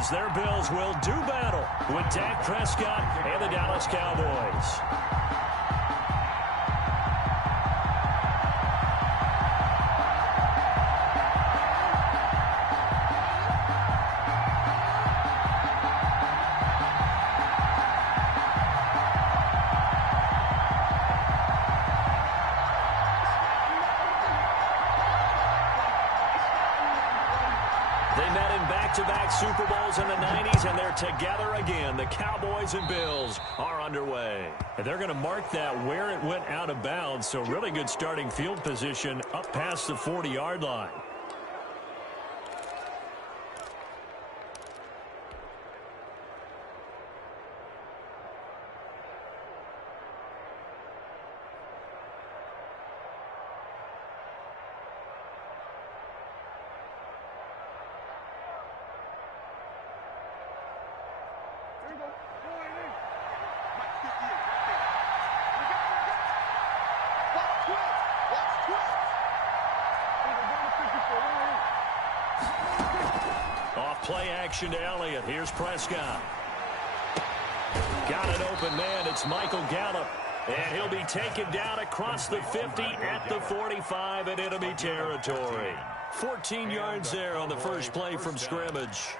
as their Bills will do battle with Dak Prescott and the Dallas Cowboys. They met in back-to-back Super Bowls in the 90s, and they're together again. The Cowboys and Bills are underway. And they're going to mark that where it went out of bounds, so really good starting field position up past the 40-yard line. Play action to Elliott. Here's Prescott. Got an open man. It's Michael Gallup. And he'll be taken down across the 50 at the 45 in enemy territory. 14 yards there on the first play from scrimmage.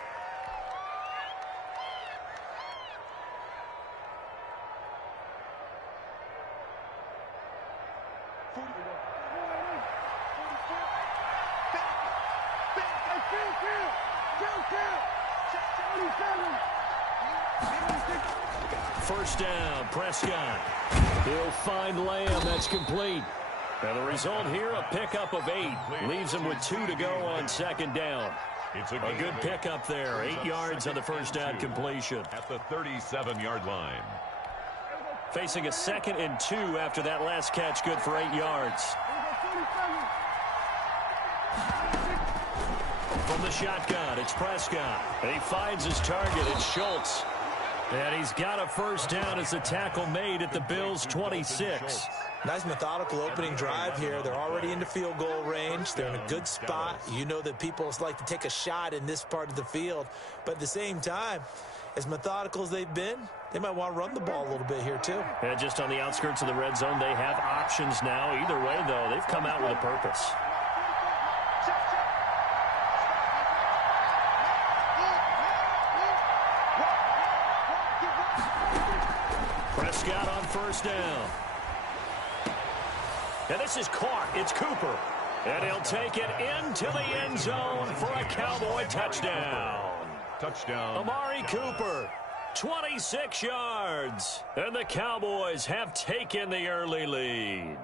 First down, Prescott. He'll find Lamb. That's complete. And the result here, a pickup of 8. Leaves him with 2 to go on second down. It's a good pickup there. 8 yards on the first down completion. At the 37-yard line. Facing a 2nd and 2 after that last catch, good for 8 yards. From the shotgun, it's Prescott. And he finds his target. It's Schultz. And he's got a first down as the tackle made at the Bills' 26. Nice methodical opening drive here. They're already into field goal range. They're in a good spot. You know that people like to take a shot in this part of the field. But at the same time, as methodical as they've been, they might want to run the ball a little bit here too. And just on the outskirts of the red zone, they have options now. Either way, though, they've come out with a purpose. Prescott on first down. And this is caught. It's Cooper. And he'll take it into the end zone for a Cowboy touchdown. Touchdown. Amari Cooper, 26 yards. And the Cowboys have taken the early lead.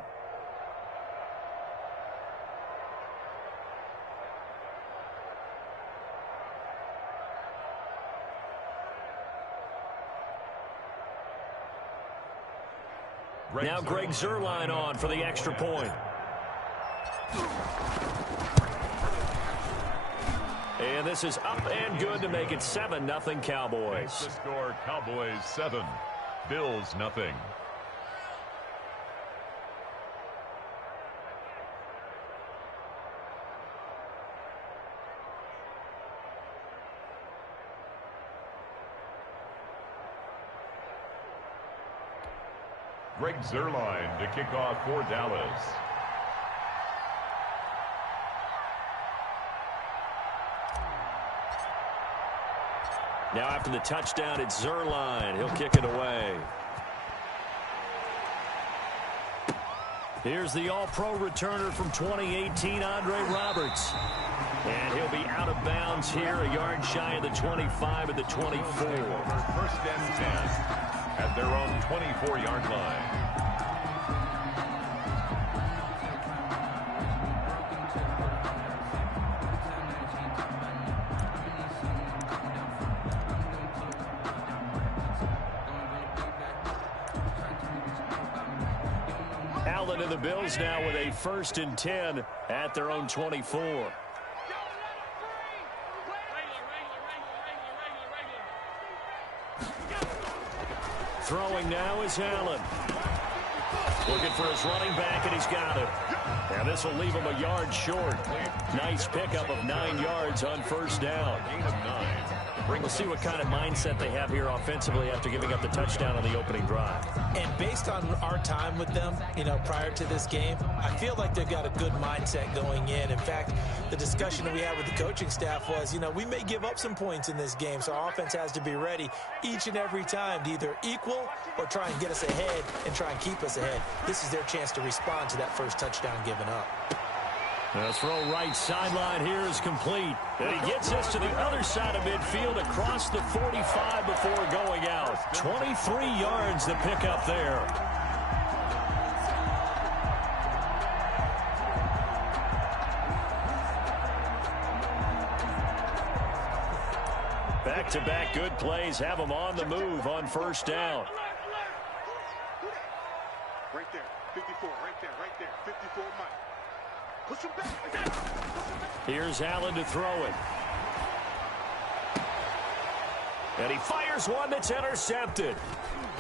Now Greg Zuerlein on for the extra point. And this is up and good to make it 7-0 Cowboys. The score, Cowboys 7, Bills 0. Greg Zuerlein to kick off for Dallas. Now after the touchdown, it's Zuerlein. He'll kick it away. Here's the all-pro returner from 2018, Andre Roberts. And he'll be out of bounds here, a yard shy of the 25 at the 24. First and 10. At their own 24-yard line. Allen and the Bills now with a 1st and 10 at their own 24. Throwing now is Allen. Looking for his running back, and he's got it. And this will leave him a yard short. Nice pickup of 9 yards on first down. Gain of 9. We'll see what kind of mindset they have here offensively after giving up the touchdown on the opening drive. And based on our time with them, prior to this game, I feel like they've got a good mindset going in. In fact, the discussion that we had with the coaching staff was, we may give up some points in this game, so our offense has to be ready each and every time to either equal or try and get us ahead and try and keep us ahead. This is their chance to respond to that first touchdown given up. The throw right sideline here is complete. And he gets us to the other side of midfield across the 45 before going out. 23 yards to pick up there. Back-to-back good plays have them on the move on first down. Right there, 54, right there, 54 Mike. Push him back. Here's Allen to throw it. And he fires one that's intercepted.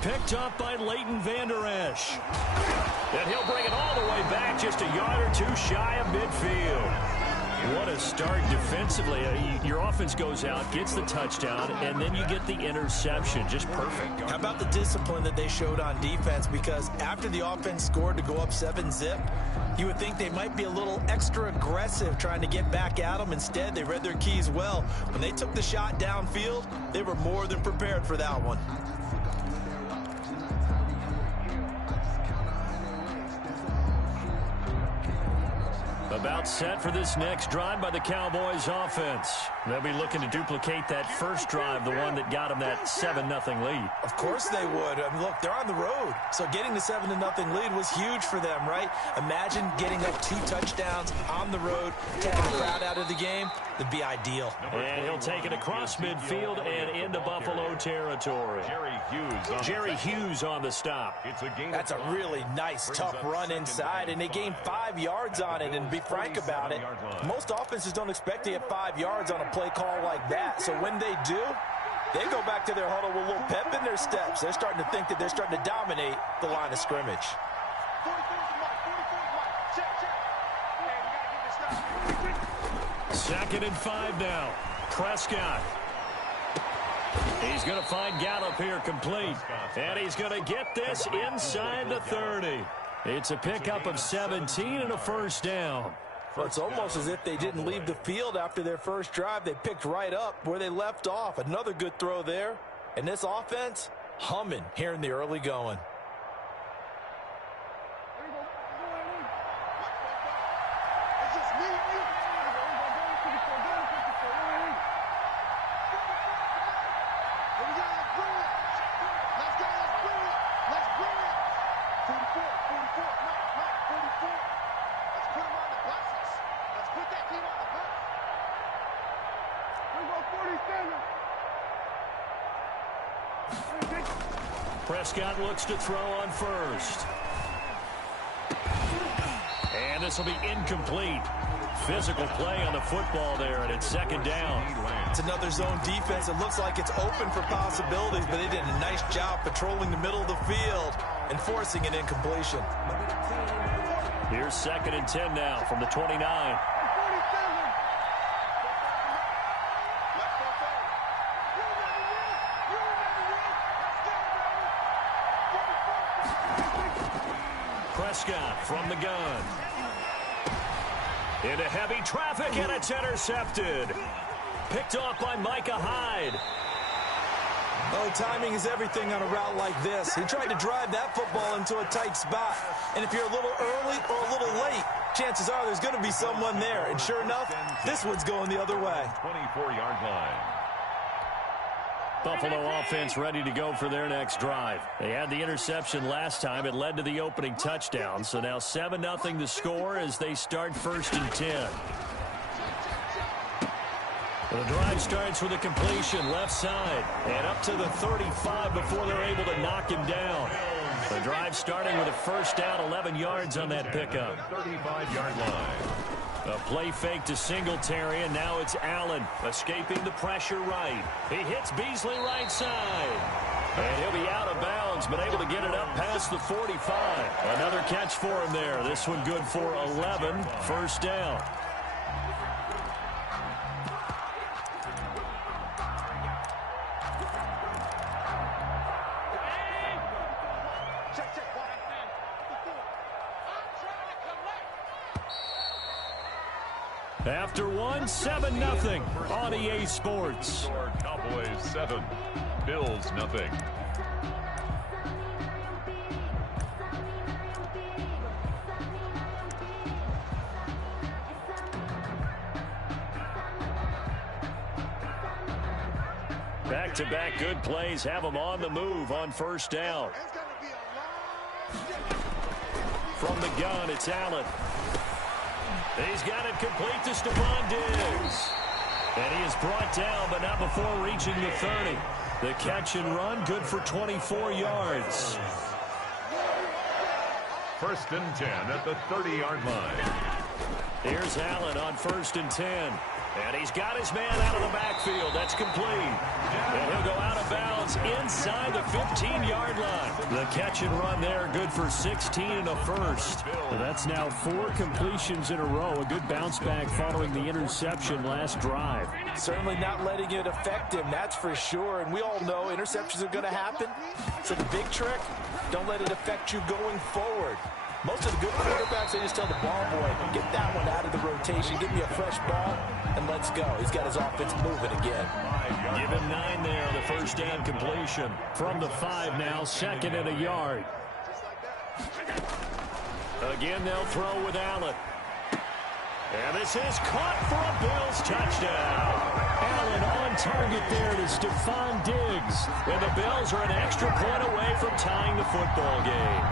Picked up by Leighton Vander Esch. And he'll bring it all the way back just a yard or two shy of midfield. What a start defensively. Your offense goes out, gets the touchdown, and then you get the interception. Just perfect. How about the discipline that they showed on defense? Because after the offense scored to go up 7-zip, you would think they might be a little extra aggressive trying to get back at them. Instead, they read their keys well. When they took the shot downfield, they were more than prepared for that one. About set for this next drive by the Cowboys offense. They'll be looking to duplicate that first drive, the one that got them that 7-0 lead. Of course they would. I mean, look, they're on the road. So getting the 7-0 lead was huge for them, right? Imagine getting up 2 touchdowns on the road, taking the crowd out of the game. That'd be ideal. And he'll take it across midfield and into Buffalo territory. Jerry Hughes on the stop. That's a really nice, tough run inside, and they gained 5 yards on it. And to be frank about it, most offenses don't expect to get 5 yards on a play call like that. So when they do, they go back to their huddle with a little pep in their steps. They're starting to think that they're starting to dominate the line of scrimmage. Second and 5 now. Prescott. He's going to find Gallup here complete. And he's going to get this inside the 30. It's a pickup of 17 and a first down. Well, it's almost as if they didn't leave the field after their first drive. They picked right up where they left off. Another good throw there. And this offense, humming here in the early going. Prescott looks to throw on first. And this will be incomplete. Physical play on the football there, and it's second down. It's another zone defense. It looks like it's open for possibilities, but they did a nice job patrolling the middle of the field and forcing an incompletion. Here's second and 10 now from the 29. Prescott from the gun. Into heavy traffic, and it's intercepted. Picked off by Micah Hyde. Oh, timing is everything on a route like this. He tried to drive that football into a tight spot. And if you're a little early or a little late, chances are there's going to be someone there. And sure enough, this one's going the other way. 24-yard line. Buffalo offense ready to go for their next drive. They had the interception last time. It led to the opening touchdown. So now 7-0 to score as they start first and 10. The drive starts with a completion left side and up to the 35 before they're able to knock him down. The drive starting with a first down, 11 yards on that pickup. 35-yard line. A play fake to Singletary, and now it's Allen escaping the pressure right. He hits Beasley right side. And he'll be out of bounds, but able to get it up past the 45. Another catch for him there. This one good for 11, first down. After one, 7-0 on EA Sports. Cowboys 7, Bills 0. Back-to-back good plays have them on the move on first down. From the gun, it's Allen. He's got it complete to Stephon Diggs. And he is brought down, but not before reaching the 30. The catch and run, good for 24 yards. First and 10 at the 30-yard line. Here's Allen on first and 10. And he's got his man out of the backfield. That's complete. And he'll go out of bounds inside the 15-yard line. The catch and run there, good for 16 and a first. Well, that's now 4 completions in a row. A good bounce back following the interception last drive. Certainly not letting it affect him, that's for sure. And we all know interceptions are going to happen. So the big trick, don't let it affect you going forward. Most of the good quarterbacks, they just tell the ball boy, get that one out of the rotation, give me a fresh ball, and let's go. He's got his offense moving again. Give him 9 there on the first down completion. From the 5 now, second and a yard. Again, they'll throw with Allen. And this is caught for a Bills touchdown. Allen on target there to Stephon Diggs. And the Bills are an extra point away from tying the football game.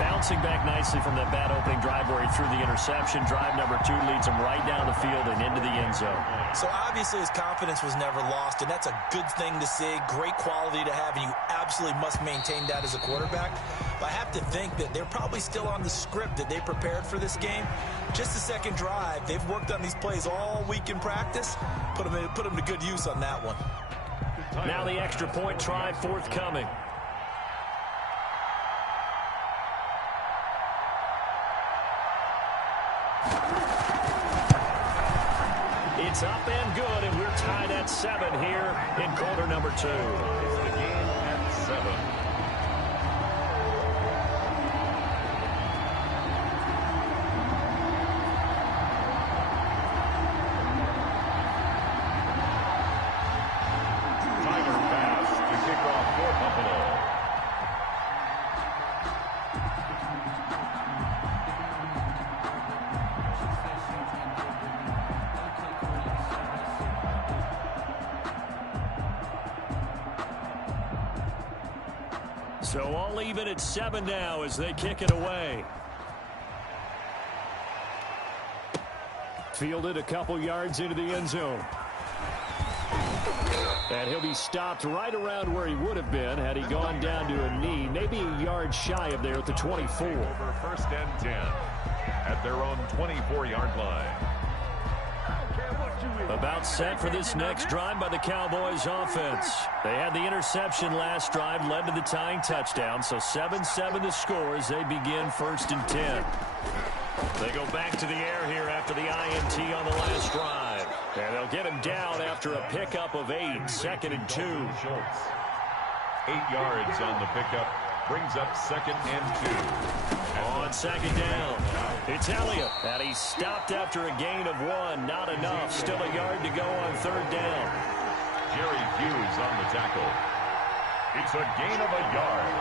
Bouncing back nicely from that bad opening drive where he threw the interception. Drive number 2 leads him right down the field and into the end zone. So obviously his confidence was never lost, and that's a good thing to see, great quality to have, and you absolutely must maintain that as a quarterback. But I have to think that they're probably still on the script that they prepared for this game. Just the second drive, they've worked on these plays all week in practice. Put them to good use on that one. Now the extra point try forthcoming. It's up and good, and we're tied at 7 here in quarter number 2. The game at 7. Tyler Bass to kick off for Buffalo. So all even at 7 now as they kick it away. Fielded a couple yards into the end zone. And he'll be stopped right around where he would have been had he gone down to a knee, maybe a yard shy of there at the 24. Over first and 10 at their own 24-yard line. About set for this next drive by the Cowboys offense. They had the interception last drive, led to the tying touchdown, so 7-7 the score as they begin first and 10. They go back to the air here after the INT on the last drive. And they'll get him down after a pickup of 8, second and 2. 8 yards on the pickup. Brings up second and 2. On second down, it's Elliott. And he's stopped after a gain of 1. Not enough. Still a yard to go on third down. Jerry Hughes on the tackle. It's a gain of a yard.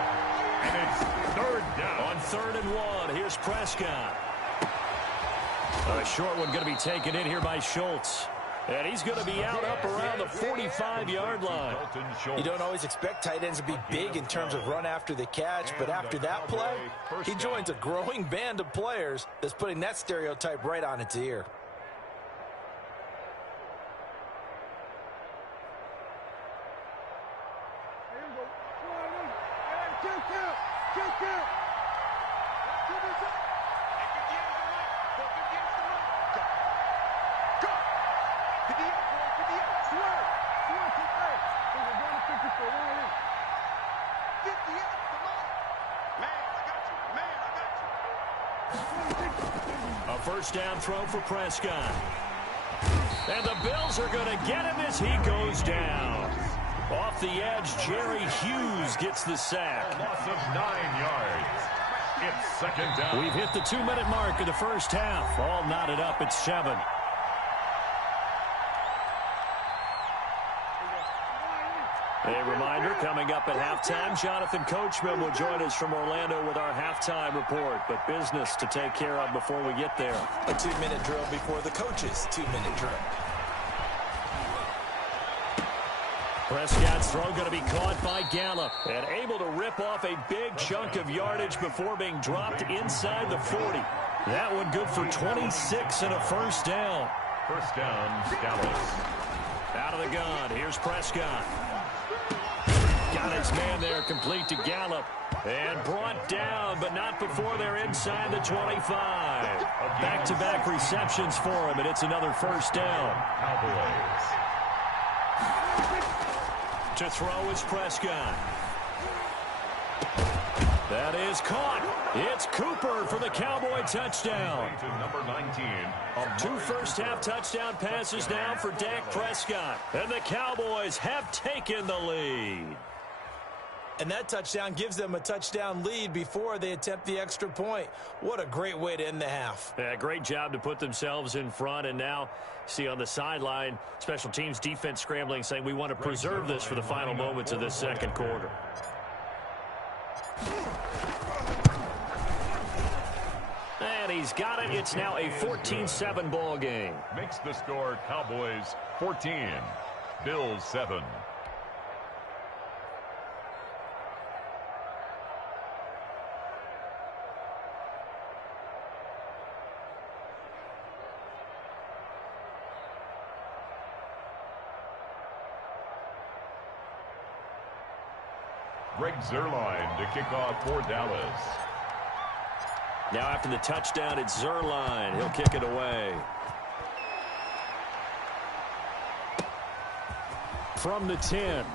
And it's third down. On third and 1, here's Prescott. A short one going to be taken in here by Schultz. And he's going to be out up around the 45-yard line. You don't always expect tight ends to be big in terms of run after the catch, but after that play, he joins a growing band of players that's putting that stereotype right on its ear. A first down throw for Prescott. And the Bills are going to get him as he goes down. Off the edge, Jerry Hughes gets the sack. A loss of 9 yards. It's second down. We've hit the 2-minute mark of the first half. All knotted up at 7. A reminder, coming up at halftime, Jonathan Coachman will join us from Orlando with our halftime report. But business to take care of before we get there. A 2-minute drill before the coach's 2-minute drill. Prescott's throw going to be caught by Gallup and able to rip off a big chunk of yardage before being dropped inside the 40. That one good for 26 and a first down. First down, Dallas. Out of the gun, here's Prescott. Got his man there, complete to Gallup. And brought down, but not before they're inside the 25. Back-to-back receptions for him, and it's another first down. Cowboys. To throw is Prescott. That is caught. It's Cooper for the Cowboy touchdown. To number 19. 2 first-half touchdown passes now for Dak Prescott. And the Cowboys have taken the lead. And that touchdown gives them a touchdown lead before they attempt the extra point. What a great way to end the half. Yeah, great job to put themselves in front. And now, see on the sideline, special teams defense scrambling, saying we want to preserve this for the final moments of this second quarter. And he's got it. It's now a 14-7 ball game. Makes the score Cowboys 14, Bills 7. Greg Zuerlein to kick off for Dallas. Now after the touchdown, it's Zuerlein. He'll kick it away. From the 10.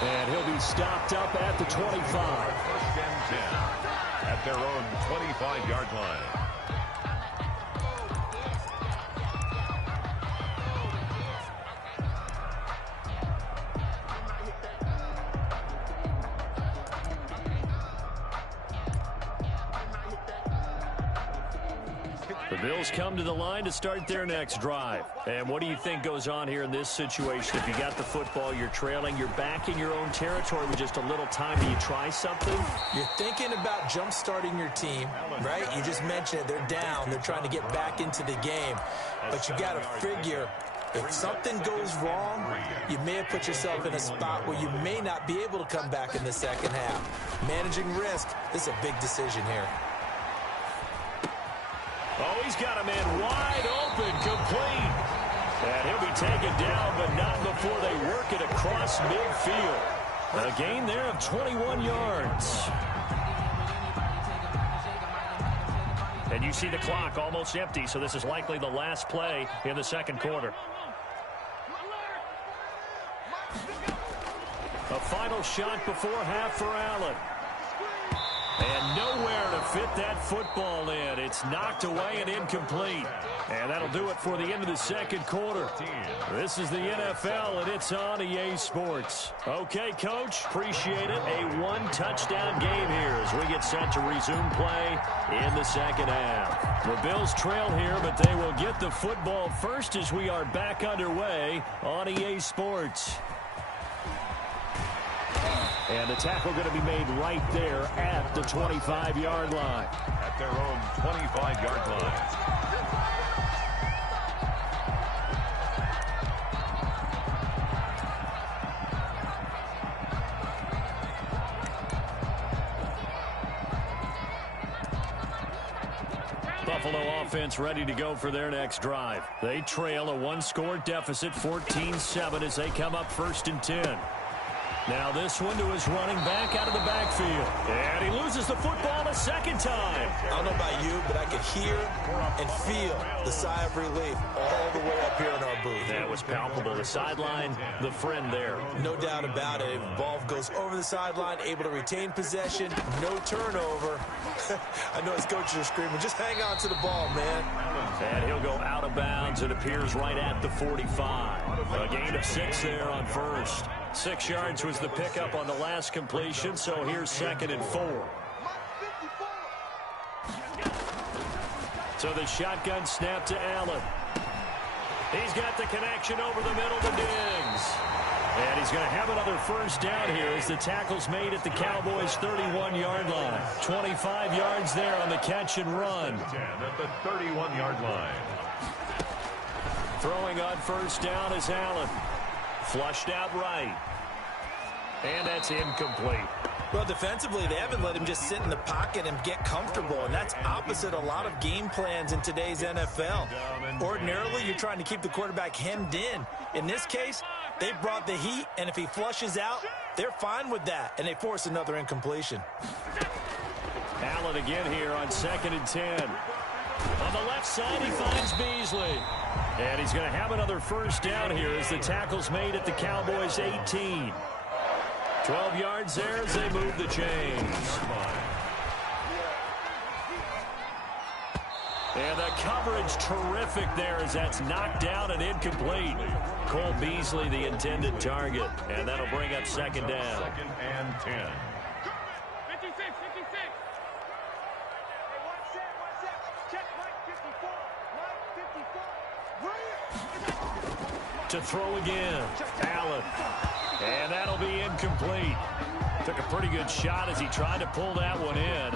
And he'll be stopped up at the 25. First and 10 at their own 25-yard line. The Bills come to the line to start their next drive. And what do you think goes on here in this situation? If you got the football, you're trailing, you're back in your own territory with just a little time. Do you try something? You're thinking about jump-starting your team, right? You just mentioned it. They're down. They're trying to get back into the game. But you got to figure, if something goes wrong, you may have put yourself in a spot where you may not be able to come back in the second half. Managing risk, this is a big decision here. Oh, he's got a man wide open, complete. And he'll be taken down, but not before they work it across midfield. A gain there of 21 yards. And you see the clock almost empty, so this is likely the last play in the second quarter. A final shot before half for Allen. And nowhere to fit that football in. It's knocked away and incomplete. And that'll do it for the end of the second quarter. This is the NFL, and it's on EA Sports. Okay, Coach, appreciate it. A one-touchdown game here as we get set to resume play in the second half. The Bills trail here, but they will get the football first as we are back underway on EA Sports. And the tackle going to be made right there at the 25-yard line. At their own 25-yard line. Buffalo offense ready to go for their next drive. They trail a one-score deficit, 14-7, as they come up 1st and 10. Now this one to his running back out of the backfield. And he loses the football a second time. I don't know about you, but I could hear and feel the sigh of relief all the way up here in our booth. That was palpable. The sideline, the friend there. No doubt about it. The ball goes over the sideline, able to retain possession, no turnover. I know his coaches are screaming, just hang on to the ball, man. And he'll go out of bounds. It appears right at the 45. A gain of 6 there on first. 6 yards was the pickup on the last completion, so here's 2nd and 4. So the shotgun snap to Allen. He's got the connection over the middle to Diggs. And he's going to have another first down here as the tackle's made at the Cowboys' 31-yard line. 25 yards there on the catch and run. 10 at the 31-yard line. Throwing on first down is Allen. Flushed out right. And that's incomplete. Well, defensively, they haven't let him just sit in the pocket and get comfortable, and that's opposite a lot of game plans in today's NFL. Ordinarily, you're trying to keep the quarterback hemmed in. In this case, they brought the heat, and if he flushes out, they're fine with that, and they force another incompletion. Allen again here on 2nd and 10. On the left side, he finds Beasley. And he's going to have another first down here as the tackle's made at the Cowboys' 18. 12 yards there as they move the chains. And the coverage terrific there as that's knocked down and incomplete. Cole Beasley, the intended target. And that'll bring up 2nd down. 2nd and 10. 56, 56. Hey, one set. Check Mike 54. Mike 54. To throw again. Allen. And that'll be incomplete. Took a pretty good shot as he tried to pull that one in.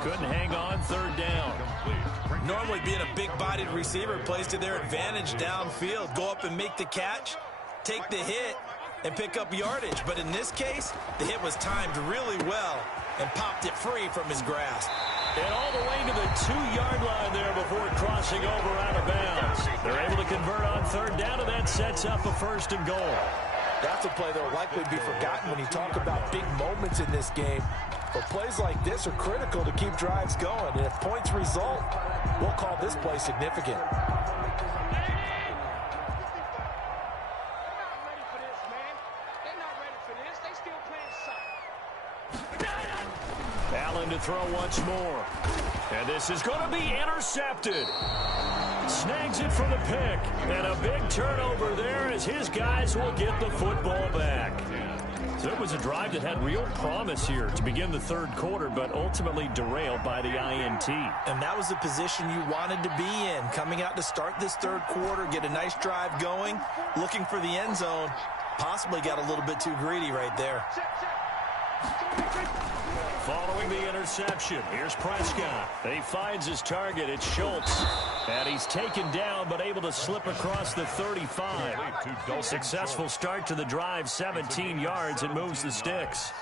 Couldn't hang on. 3rd down. Normally, being a big-bodied receiver plays to their advantage downfield. Go up and make the catch, take the hit, and pick up yardage. But in this case, the hit was timed really well and popped it free from his grasp. And all the way to the 2-yard line there before crossing over out of bounds. They're able to convert on 3rd down, and that sets up a 1st and goal. That's a play that will likely be forgotten when you talk about big moments in this game. But plays like this are critical to keep drives going. And if points result, we'll call this play significant. Allen to throw once more. And this is going to be intercepted. Snags it for the pick. And a big turnover there as his guys will get the football back. So it was a drive that had real promise here to begin the 3rd quarter, but ultimately derailed by the INT. And that was the position you wanted to be in. Coming out to start this 3rd quarter, get a nice drive going, looking for the end zone. Possibly got a little bit too greedy right there. Following the interception, here's Prescott. He finds his target. It's Schultz. And he's taken down, but able to slip across the 35. Successful start to the drive, 17 yards, and moves the sticks.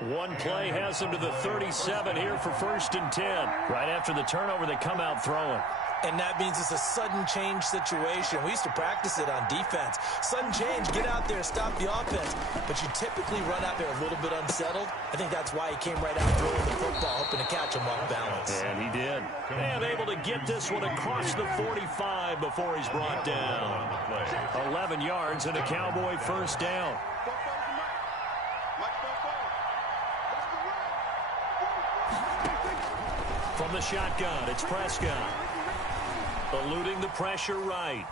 One play has him to the 37 here for 1st and 10. Right after the turnover, they come out throwing. And that means it's a sudden change situation. We used to practice it on defense. Sudden change, get out there, stop the offense. But you typically run out there a little bit unsettled. I think that's why he came right out throwing the football, hoping to catch him off balance. And he did. And able to get this one across the 45 before he's brought down. 11 yards and a Cowboy 1st down. From the shotgun, it's Prescott. Eluding the pressure right.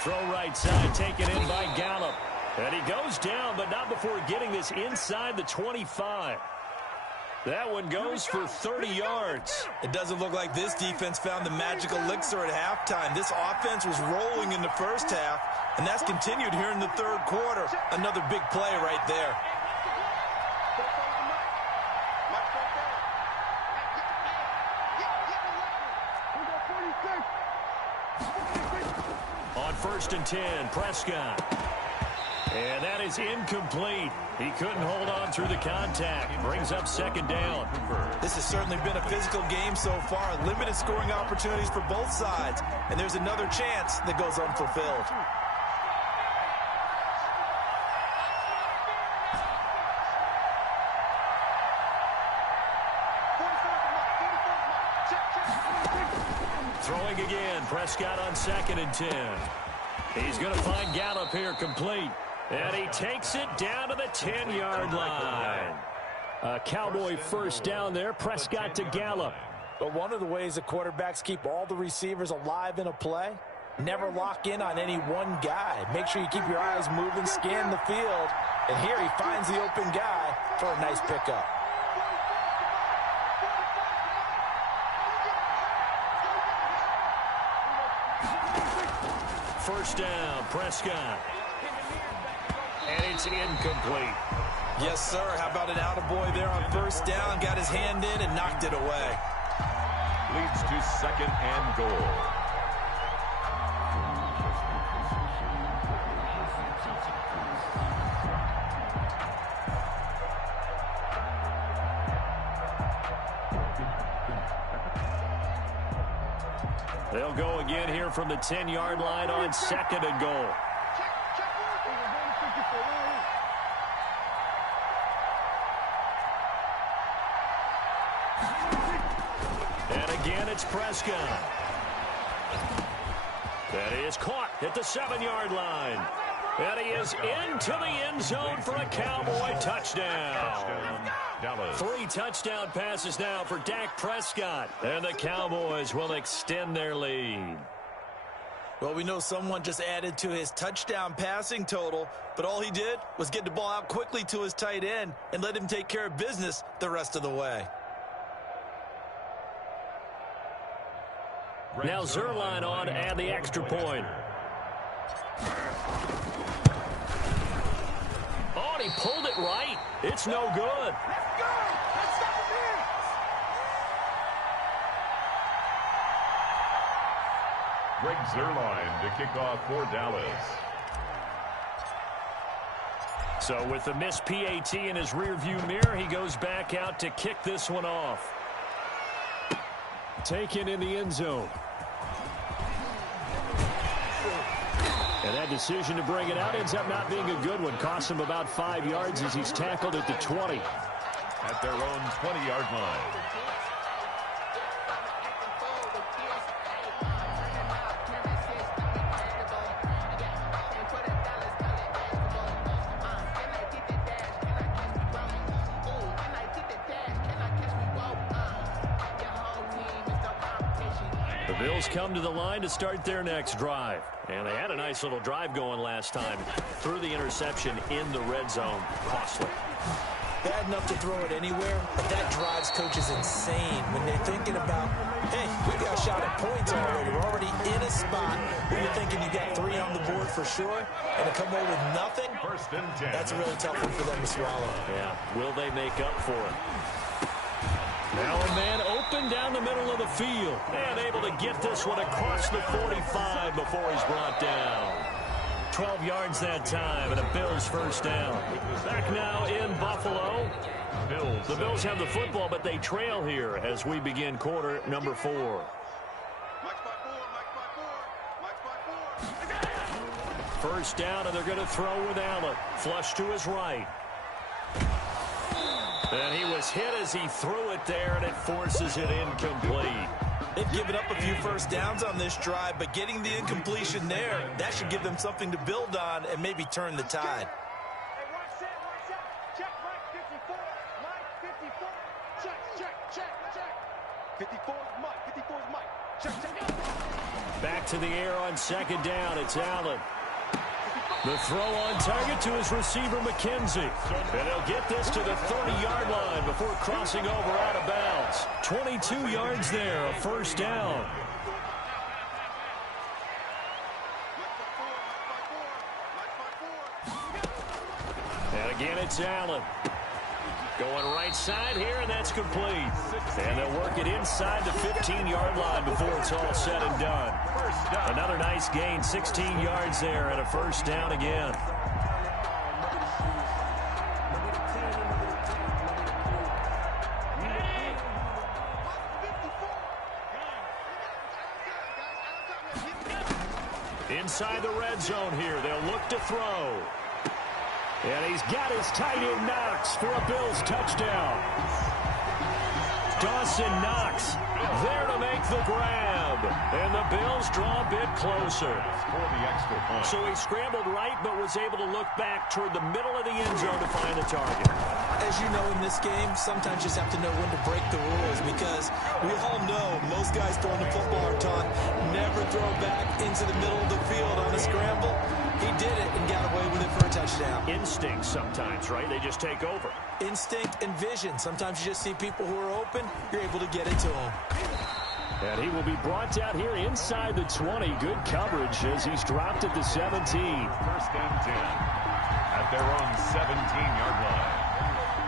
Throw right side, taken in by Gallup. And he goes down, but not before getting this inside the 25. That one goes for 30 yards. It doesn't look like this defense found the magical elixir at halftime. This offense was rolling in the 1st half, and that's continued here in the 3rd quarter. Another big play right there. On 1st and 10, Prescott. And that is incomplete. He couldn't hold on through the contact. Brings up 2nd down. This has certainly been a physical game so far. Limited scoring opportunities for both sides. And there's another chance that goes unfulfilled. Throwing again. Prescott on 2nd and 10. He's going to find Gallup here complete. And he takes it down to the 10-yard line. A Cowboy 1st down there. Prescott to Gallup. But one of the ways the quarterbacks keep all the receivers alive in a play, never lock in on any one guy. Make sure you keep your eyes moving, scan the field. And here he finds the open guy for a nice pickup. first down. Prescott. And it's incomplete. Yes, sir. How about an attaboy there on first down? Got his hand in and knocked it away. Leads to second and goal. They'll go again here from the 10-yard line on second and goal. And again, it's Prescott. That is caught at the 7-yard line. And he is into the end zone for a Cowboy touchdown. Dallas. 3 touchdown passes now for Dak Prescott. And the Cowboys will extend their lead. Well, we know someone just added to his touchdown passing total, but all he did was get the ball out quickly to his tight end and let him take care of business the rest of the way. Now Zerline on and the extra point. Oh, and he pulled it right. It's no good. Let's go! Let's go, man! Greg Zerline to kick off for Dallas. So with the missed PAT in his rearview mirror, he goes back out to kick this one off. Taken in the end zone. And that decision to bring it out ends up not being a good one. Costs him about 5 yards as he's tackled at the 20. At their own 20-yard line. The Bills come to the line to start their next drive. And they had a nice little drive going last time. Threw the interception in the red zone. Costly. Bad enough to throw it anywhere, but that drives coaches insane when they're thinking about, hey, we got a shot at points already. We're already in a spot where you're thinking you got 3 on the board for sure, and to come away with nothing, First and 10. that's a really tough one for them to swallow. Yeah, will they make up for it? Now a man open down the middle of the field. And able to get this one across the 45 before he's brought down. 12 yards that time and a Bills first down. Back now in Buffalo. The Bills have the football, but they trail here as we begin quarter number 4. Mike's by 4, Mike's by 4, Mike's by 4. First down, and they're going to throw with Allen. Flush to his right. And he was hit as he threw it there, and it forces it incomplete. They've given up a few first downs on this drive, but getting the incompletion there, that should give them something to build on and maybe turn the tide. Hey, watch that. Check, Mike 54. Mike 54. Check. 54 is Mike. 54 is Mike. Check. Back to the air on second down. It's Allen. The throw on target to his receiver, McKenzie. And he'll get this to the 30-yard line before crossing over out of bounds. 22 yards there, a first down. And again, it's Allen. Going right side here, and that's complete. And they'll work it inside the 15-yard line before it's all said and done. Another nice gain, 16 yards there, and a first down again. Inside the red zone here, they'll look to throw. And he's got his tight end Knox for a Bills touchdown. Dawson Knox there to make the grab. And the Bills draw a bit closer. For the extra point. So he scrambled right, but was able to look back toward the middle of the end zone to find the target. As you know, in this game, sometimes you just have to know when to break the rules, because we all know most guys throwing the football are taught never throw back into the middle of the field on a scramble. He did it and got away with it for a touchdown. Instinct sometimes, right? They just take over. Instinct and vision. Sometimes you just see people who are open, you're able to get it to them. And he will be brought down here inside the 20. Good coverage as he's dropped at the 17. First and 10 at their own 17-yard line.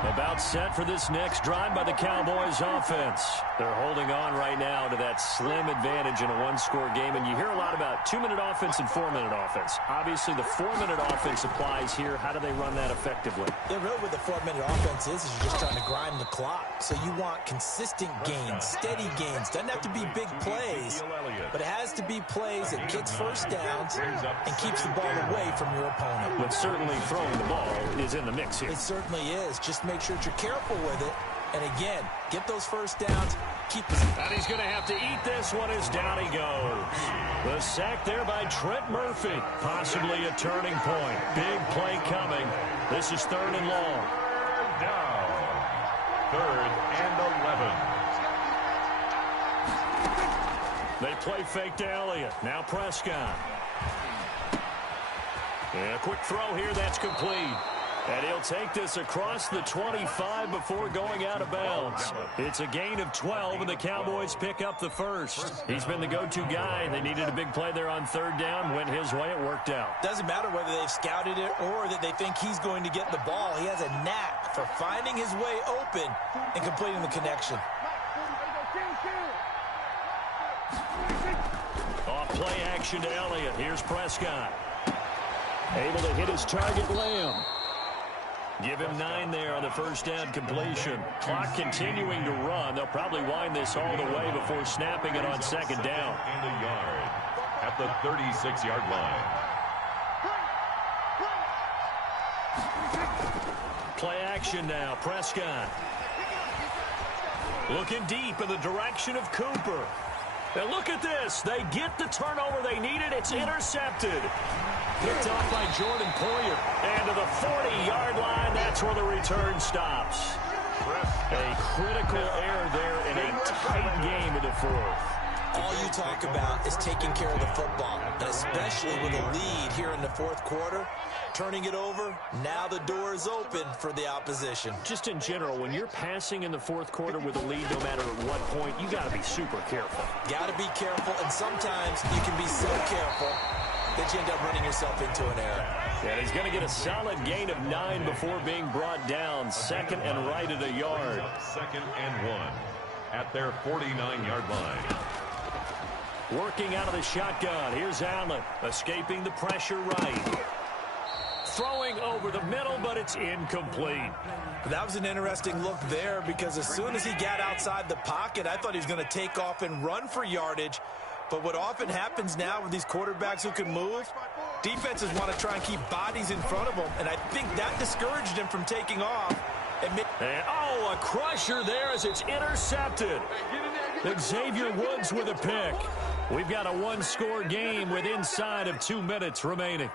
About set for this next drive by the Cowboys offense. They're holding on right now to that slim advantage in a one-score game. And you hear a lot about 2-minute offense and 4-minute offense. Obviously, the 4-minute offense applies here. How do they run that effectively? Yeah, really what the 4-minute offense is you're just trying to grind the clock. So you want consistent gains, steady gains. Doesn't have to be big plays, but it has to be plays that gets first downs and keeps the ball away from your opponent. But certainly throwing the ball is in the mix here. It certainly is. Just make sure that you're careful with it. And again, get those first downs. Keep this. And he's going to have to eat this one as down he goes. The sack there by Trent Murphy. Possibly a turning point. Big play coming. This is 3rd and long. Down. 3rd and 11. They play fake to Elliott. Now Prescott. And a quick throw here. That's complete. And he'll take this across the 25 before going out of bounds. It's a gain of 12, and the Cowboys pick up the first. He's been the go-to guy. They needed a big play there on 3rd down. Went his way. It worked out. Doesn't matter whether they've scouted it or that they think he's going to get the ball. He has a knack for finding his way open and completing the connection. Off play action to Elliott. Here's Prescott. Able to hit his target, Lamb. Give him 9 there on the first down completion. Clock continuing to run. They'll probably wind this all the way before snapping it on 2nd down. And a yard at the 36-yard line. Play action now. Prescott. Looking deep in the direction of Cooper. And look at this. They get the turnover they needed. It's intercepted. Picked off by Jordan Poyer. And to the 40-yard line, that's where the return stops. A critical error there in a tight game in the 4th. All you talk about is taking care of the football, and especially with a lead here in the 4th quarter. Turning it over, now the door is open for the opposition. Just in general, when you're passing in the 4th quarter with a lead, no matter at what point, you got to be super careful. Got to be careful, and sometimes you can be so careful that you end up running yourself into an error. And he's going to get a solid gain of 9 before being brought down. 2nd and right at a yard. 2nd and 1 at their 49-yard line. Working out of the shotgun. Here's Allen, escaping the pressure right. Throwing over the middle, but it's incomplete. That was an interesting look there because as soon as he got outside the pocket, I thought he was going to take off and run for yardage. But what often happens now with these quarterbacks who can move, defenses want to try and keep bodies in front of them, and I think that discouraged him from taking off. And a crusher there as it's intercepted. Xavier Woods with a pick. We've got a one-score game with inside of 2 minutes remaining.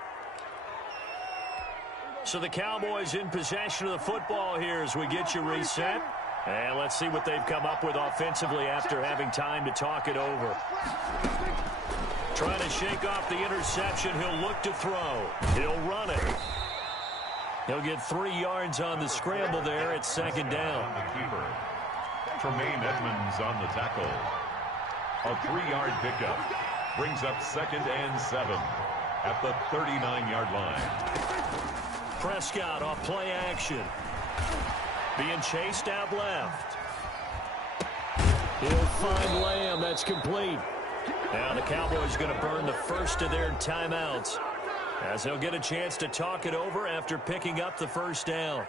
So the Cowboys in possession of the football here as we get you reset. And let's see what they've come up with offensively after having time to talk it over. Trying to shake off the interception. He'll look to throw. He'll run it. He'll get 3 yards on the scramble there at 2nd down. The keeper, Tremaine Edmonds on the tackle. A 3-yard pickup brings up 2nd and 7 at the 39-yard line. Prescott off play action. Being chased out left. He'll find Lamb. That's complete. Now the Cowboys are going to burn the first of their timeouts as they'll get a chance to talk it over after picking up the first down.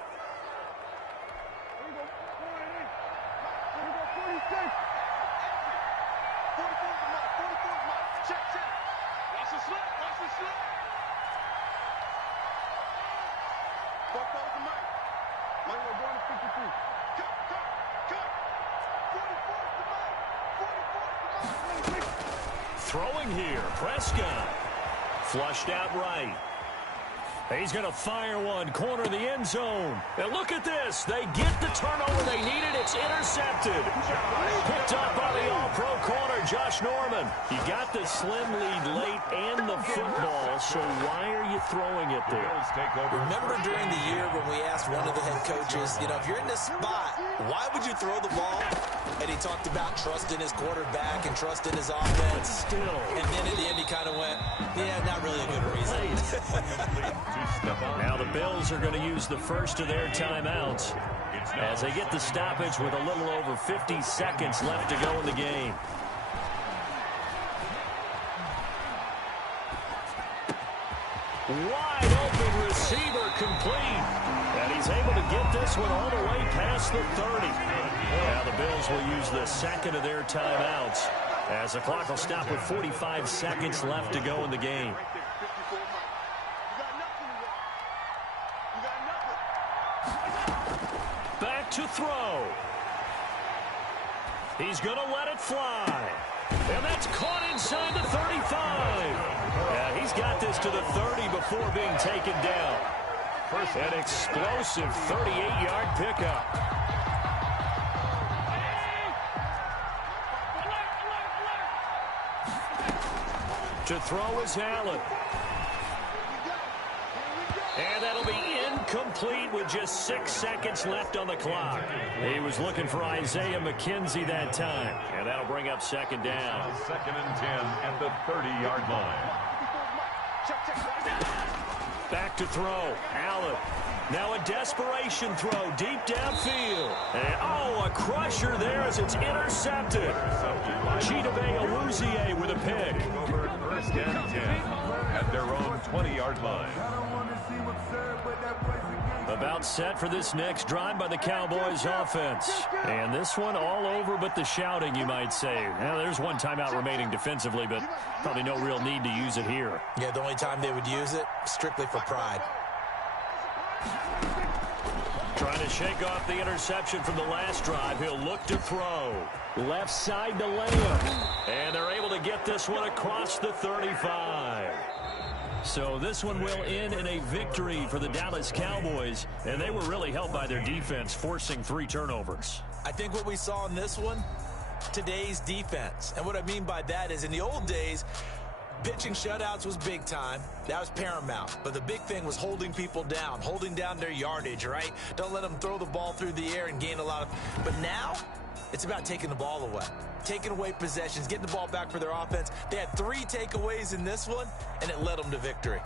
Throwing here, Prescott. Flushed out right. He's going to fire one, corner of the end zone. And look at this. They get the turnover they needed. It's intercepted. Picked up by the all-pro corner, Josh Norman. You got the slim lead late and the football, so why are you throwing it there? Remember during the year when we asked one of the head coaches, if you're in this spot, why would you throw the ball? And he talked about trusting his quarterback and trusting his offense. Still. And then at the end he kind of went, yeah, not really a good reason. Now the Bills are going to use the first of their timeouts as they get the stoppage with a little over 50 seconds left to go in the game. Wide open receiver complete. And he's able to get this one all the way past the 30. Now the Bills will use the second of their timeouts as the clock will stop with 45 seconds left to go in the game. Back to throw. He's going to let it fly. And that's caught inside the 35. Yeah, he's got this to the 30 before being taken down. An explosive 38-yard pickup. To throw is Allen. And that'll be incomplete with just 6 seconds left on the clock. He was looking for Isaiah McKenzie that time. And that'll bring up second down. Second and 10 at the 30-yard line. Back to throw. Allen. Now a desperation throw deep downfield. And, a crusher there as it's intercepted. Chidobe Awuzie with a pick. Over first and 10 at their own 20-yard line. About set for this next drive by the Cowboys offense. And this one all over but the shouting, you might say. Now, there's one timeout remaining defensively, but probably no real need to use it here. Yeah, the only time they would use it, strictly for pride. Trying to shake off the interception from the last drive. He'll look to throw. Left side to Lamb. And they're able to get this one across the 35. So this one will end in a victory for the Dallas Cowboys, and they were really helped by their defense, forcing 3 turnovers. I think what we saw in this one, today's defense. And what I mean by that is in the old days, pitching shutouts was big time. That was paramount. But the big thing was holding people down, holding down their yardage, right? Don't let them throw the ball through the air and gain a lot of... But now, it's about taking the ball away. Taking away possessions, getting the ball back for their offense. They had 3 takeaways in this one, and it led them to victory.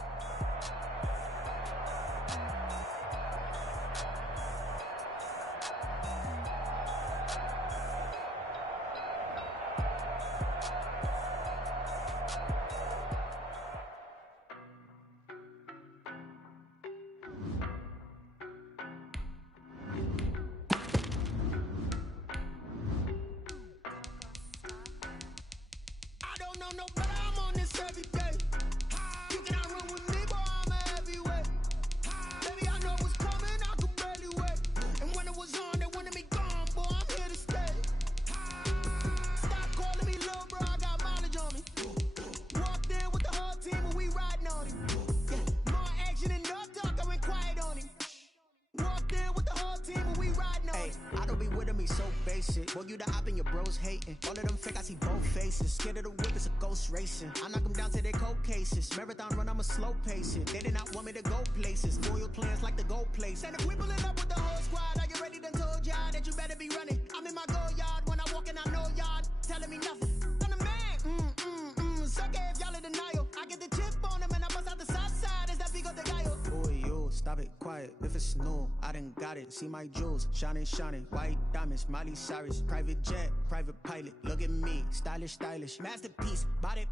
Boy, you the op and your bros hating. All of them fake, I see both faces. Scared of the whip, it's a ghost racing. I knock them down to their cold cases. Marathon run, I'ma slow pace it. They did not want me to go places. Loyal plans like the go place. And if we pulling up with the whole squad, are you ready? Done told y'all that you better be running. I'm in my go yard. When I walk in, I know y'all telling me nothing. I'm the man. Suck it if y'all in denial. I get the chip on them and I bust out the south side. Is that Vigo de Gallo? Boy, yo, stop it, quiet. If it's new, I done got it. See my jewels, shining, shining. White diamonds, Miley Cyrus. Private jet, private pilot. Look at me, stylish, stylish. Masterpiece, body,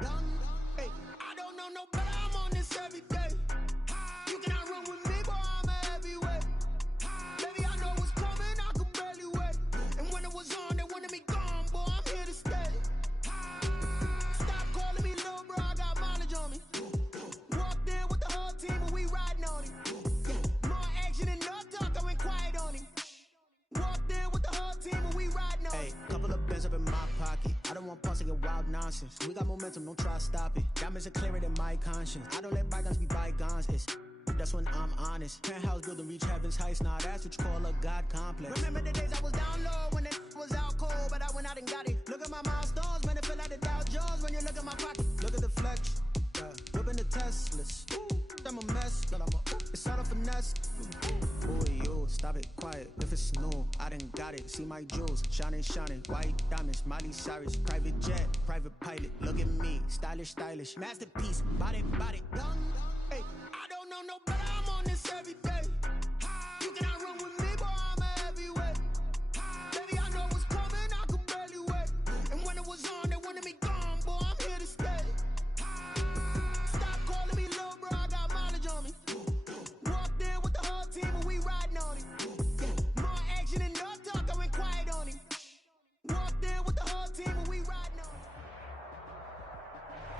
done. Hey, I don't know no better. I'm on this every day. You cannot run with me, boy. I'm a heavyweight. Baby, I know what's coming. I could barely wait. And when it was on, they wanted me gone, boy. I'm here to stay. Stop calling me little bro. I got mileage on me. Walked in with the whole team and we riding on him. Yeah, more action and no talk. I went quiet on him. Walked in with the whole team and we riding on him. Hey, couple of bands up in my pocket. I don't want pause to get wild nonsense. We got momentum, don't try to stop it. Diamonds are clearer than my conscience. I don't let bygones be bygones. It's that's when I'm honest. Penthouse building, reach heaven's heights, nah, that's what you call a God complex. Remember the days I was down low when it was out cold, but I went out and got it. Look at my milestones, man, it feel like the Dow Jones when you look at my pocket. Look at the flex, yeah. Whipping the Teslas. I'm a mess, but it's all a finesse. Boy, yo, stop it, quiet. If it's new, I done got it. See my jewels, shining, shining. White diamonds, Miley Cyrus. Private jet, private pilot. Look at me, stylish, stylish. Masterpiece, body, body. Young, hey, I don't know no better. I'm on this every day. You cannot run with me, boy, I'm a heavyweight. Baby, I know what's coming, I could barely wait. And when it was on, they wanted me gone, boy, I'm here to stay. Stop calling me little bro, I got mileage on me. Walked in with the whole team and we riding on it. Yeah, more action and no talk, I went quiet on him. Walked in with the whole team and we riding on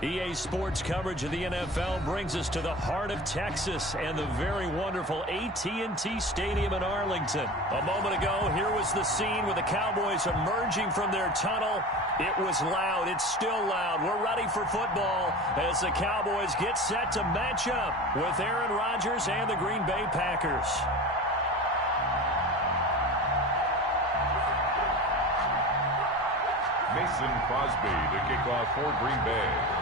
it. EA Sports coverage of the NFL brings us to the heart of Texas and the very wonderful AT&T Stadium in Arlington. A moment ago, here was the scene with the Cowboys emerging from their tunnel. It was loud. It's still loud. We're ready for football as the Cowboys get set to match up with Aaron Rodgers and the Green Bay Packers. Mason Crosby to kick off for Green Bay.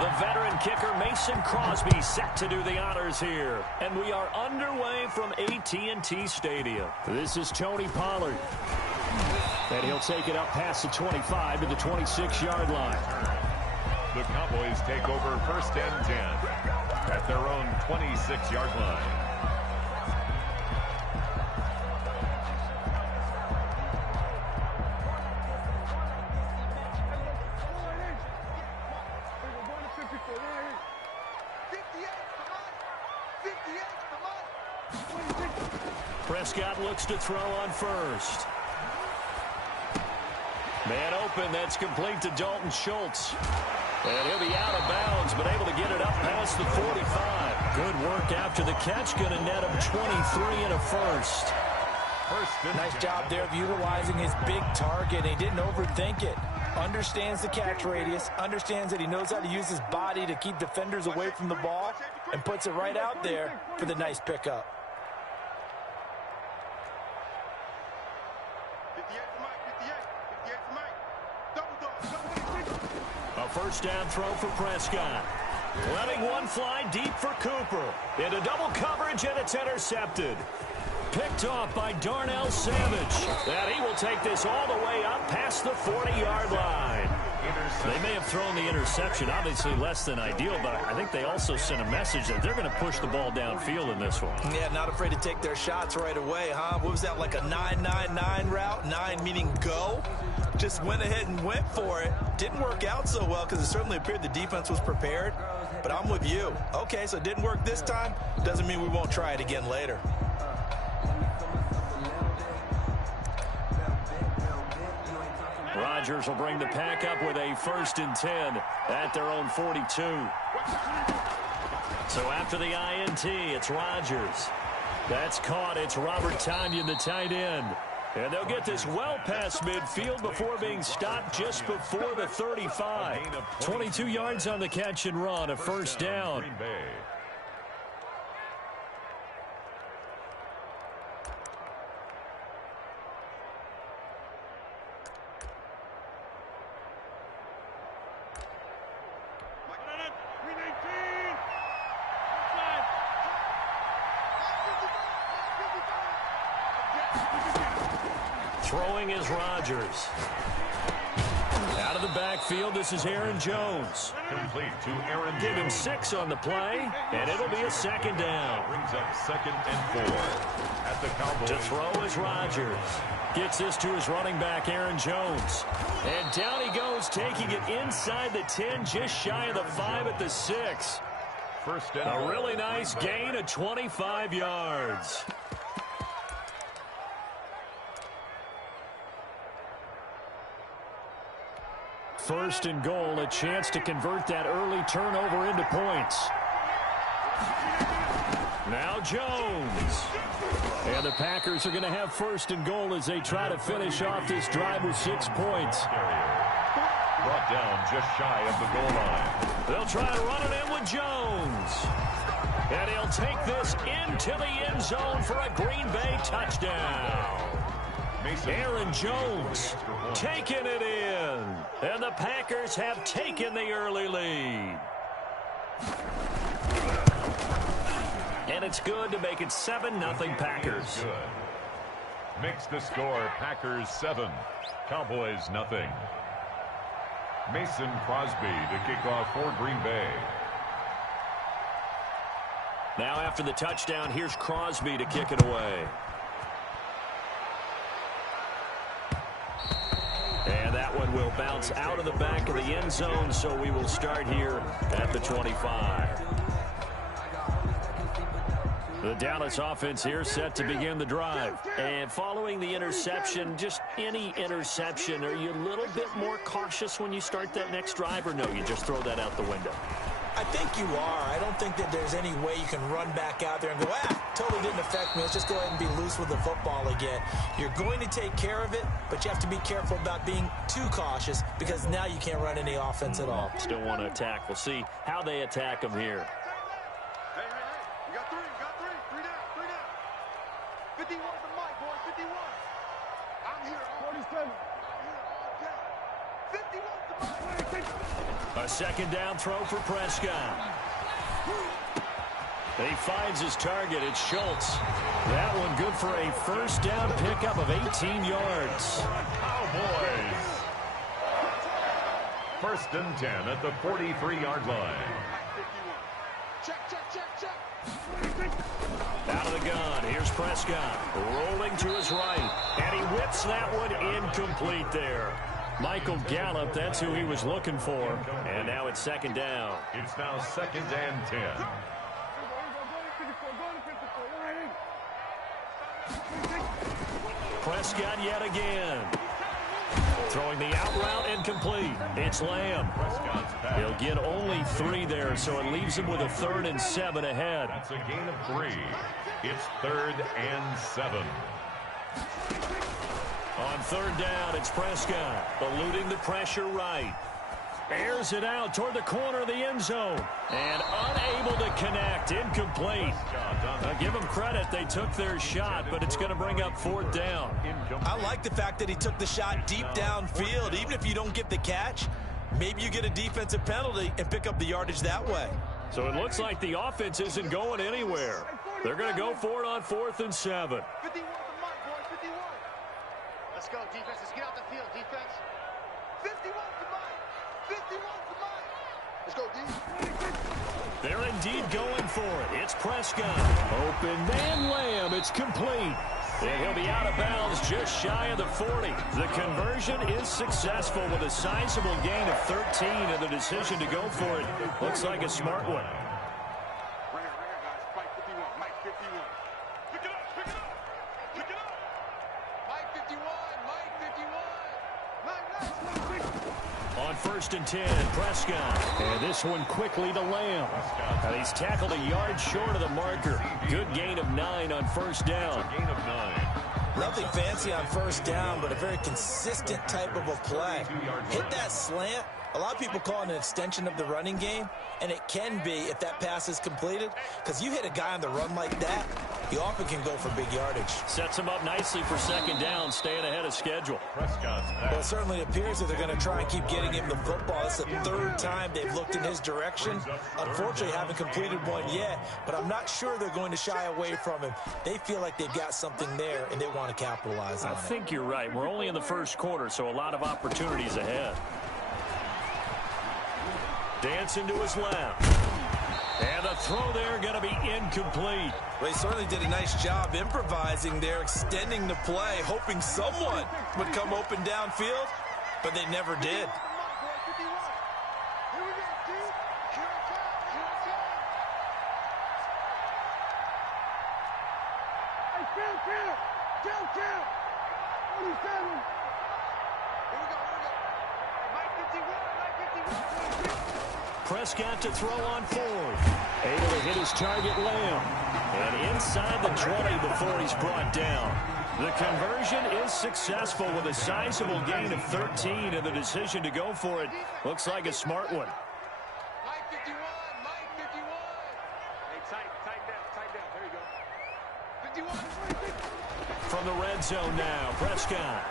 The veteran kicker Mason Crosby set to do the honors here. And we are underway from AT&T Stadium. This is Tony Pollard. And he'll take it up past the 25 to the 26-yard line. The Cowboys take over first and 10 at their own 26-yard line. Prescott looks to throw on first. Man open, that's complete to Dalton Schultz. And he'll be out of bounds, but able to get it up past the 45. Good work after the catch, going to net him 23 and a first. Nice job there of utilizing his big target. He didn't overthink it. Understands the catch radius, understands that he knows how to use his body to keep defenders away from the ball, and puts it right out there for the nice pickup. A first down throw for Prescott. Letting one fly deep for Cooper. Into double coverage, and it's intercepted. Picked off by Darnell Savage. And he will take this all the way up past the 40-yard line. They may have thrown the interception, obviously less than ideal, but I think they also sent a message that they're going to push the ball downfield in this one. Yeah, not afraid to take their shots right away, huh? What was that, like a 9-9-9 route? 9 meaning go? Just went ahead and went for it. Didn't work out so well because it certainly appeared the defense was prepared. But I'm with you. Okay, so it didn't work this time. Doesn't mean we won't try it again later. Rodgers will bring the pack up with a 1st and 10 at their own 42. So after the INT, it's Rodgers. That's caught. It's Robert Tonyan, the tight end. And they'll get this well past midfield before being stopped just before the 35. 22 yards on the catch and run, a first down. Throwing is Rodgers. Out of the backfield, this is Aaron Jones. Complete to Aaron Jones. Give him 6 on the play, and it'll be a second down. Brings up 2nd and 4 at the Cowboys. To throw is Rodgers. Gets this to his running back, Aaron Jones. And down he goes, taking it inside the 10, just shy of the 5 at the 6. First and a really nice gain of 25 yards. First and goal, a chance to convert that early turnover into points. Now Jones. And the Packers are going to have first and goal as they try to finish off this drive with 6 points. Brought down just shy of the goal line. They'll try to run it in with Jones. And he'll take this into the end zone for a Green Bay touchdown. Aaron Jones taking it in. And the Packers have taken the early lead. And it's good to make it 7-0 Packers. Good. Makes the score Packers 7, Cowboys nothing. Mason Crosby to kick off for Green Bay. Now after the touchdown, here's Crosby to kick it away. And that one will bounce out of the back of the end zone, so we will start here at the 25. The Dallas offense here set to begin the drive. And following the interception, just any interception, are you a little bit more cautious when you start that next drive, or no, you just throw that out the window? I think you are. I don't think that there's any way you can run back out there and go, totally didn't affect me. Let's just go ahead and be loose with the football again. You're going to take care of it, but you have to be careful about being too cautious because now you can't run any offense at all. Still want to attack. We'll see how they attack them here. Hey, you got three. 3 down. 51 to Mike, boy, 51. I'm here all 47. I'm here all day. 51 to Mike. A second down throw for Prescott. He finds his target. It's Schultz. That one good for a first down pickup of 18 yards. Cowboys. 1st and 10 at the 43-yard line. Check. Out of the gun. Here's Prescott. Rolling to his right. And he whips that one incomplete there. Michael Gallup, that's who he was looking for. And now it's 2nd down. It's now 2nd and 10. Prescott yet again. Throwing the out route incomplete. It's Lamb. He'll get only 3 there, so it leaves him with a 3rd and 7 ahead. That's a gain of 3. It's 3rd and 7. On 3rd down, it's Prescott, eluding the pressure right. Airs it out toward the corner of the end zone. And unable to connect, incomplete. Give them credit, they took their shot, but it's going to bring up 4th down. I like the fact that he took the shot deep downfield. Even if you don't get the catch, maybe you get a defensive penalty and pick up the yardage that way. So it looks like the offense isn't going anywhere. They're going to go for it on 4th and 7. 51 to Mike, boy, 51. Let's go, defense. Let's get out the field, defense. 51 to Mike. 51 to Mike. Let's go, D. They're indeed going for it. It's Prescott. Open man Lamb. It's complete. And he'll be out of bounds just shy of the 40. The conversion is successful with a sizable gain of 13, and the decision to go for it looks like a smart one. Right here, guys. Mike 51. Mike 51. Pick it up. Mike 51. On 1st and 10, Prescott. And this one quickly to Lamb. And he's tackled a yard short of the marker. Good gain of 9 on 1st down. Gain of 9. Nothing fancy on 1st down, but a very consistent type of a play. Hit that slant. A lot of people call it an extension of the running game, and it can be if that pass is completed, because you hit a guy on the run like that, he often can go for big yardage. Sets him up nicely for 2nd down, staying ahead of schedule. Prescott's back. Well, it certainly appears that they're going to try and keep getting him the football. It's the 3rd time they've looked in his direction. Unfortunately, haven't completed one yet, but I'm not sure they're going to shy away from him. They feel like they've got something there, and they want to capitalize on it. I think you're right. We're only in the 1st quarter, so a lot of opportunities ahead. Dancing to his left. And the throw there going to be incomplete. Well, he certainly did a nice job improvising there, extending the play, hoping someone would come open downfield, but they never did. Prescott to throw on 4th. Able to hit his target, Lamb. And inside the 20 before he's brought down. The conversion is successful with a sizable gain of 13, and the decision to go for it looks like a smart one. Mike From the red zone now, Prescott.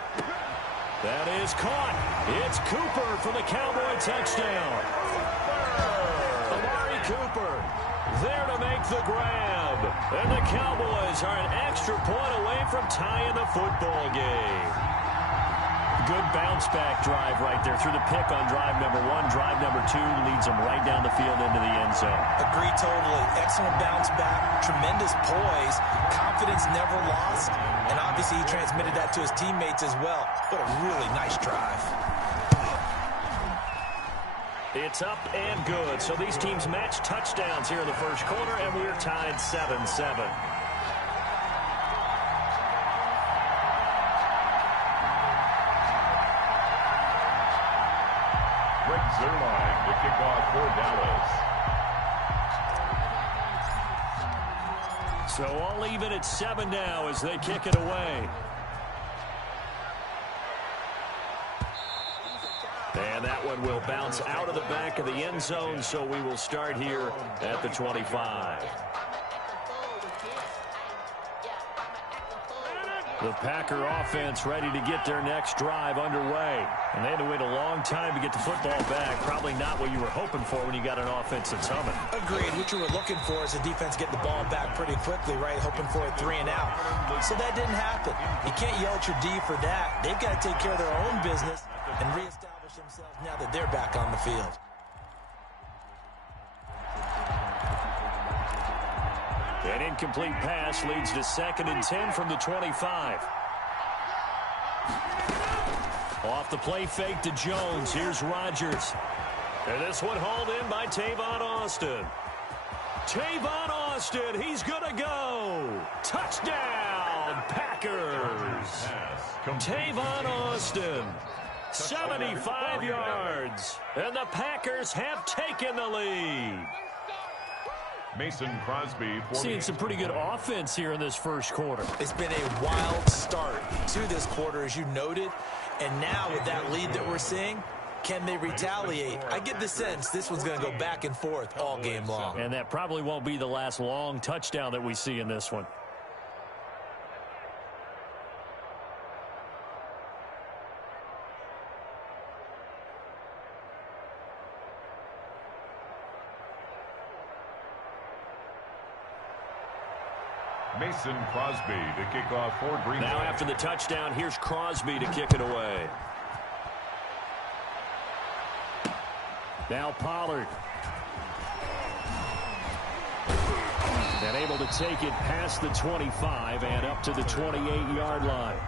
That is caught. It's Cooper for the Cowboy touchdown. Amari Cooper there to make the grab. And the Cowboys are an extra point away from tying the football game. Good bounce-back drive right there through the pick on drive number 1. Drive number 2 leads them right down the field into the end zone. Agree totally. Excellent bounce-back, tremendous poise, confidence never lost, and obviously he transmitted that to his teammates as well. What a really nice drive. It's up and good. So these teams match touchdowns here in the first quarter, and we're tied 7-7. Zerline to kick off for Dallas. So all even at 7 now as they kick it away. And that one will bounce out of the back of the end zone, so we will start here at the 25. The Packer offense ready to get their next drive underway. And they had to wait a long time to get the football back. Probably not what you were hoping for when you got an offense that's humming. Agreed. What you were looking for is the defense getting the ball back pretty quickly, right? Hoping for a 3 and out. So that didn't happen. You can't yell at your D for that. They've got to take care of their own business and reestablish themselves now that they're back on the field. An incomplete pass leads to 2nd and 10 from the 25. Off the play fake to Jones. Here's Rodgers. And this one hauled in by Tavon Austin. Tavon Austin, he's going to go. Touchdown, Packers. Tavon Austin, 75 yards. And the Packers have taken the lead. Mason Crosby. Seeing some pretty good offense here in this first quarter. It's been a wild start to this quarter, as you noted. And now with that lead that we're seeing, can they retaliate? I get the sense this one's going to go back and forth all game long. And that probably won't be the last long touchdown that we see in this one. Mason Crosby to kick off for Green Bay. Now after the touchdown, here's Crosby to kick it away. Now Pollard. And able to take it past the 25 and up to the 28-yard line.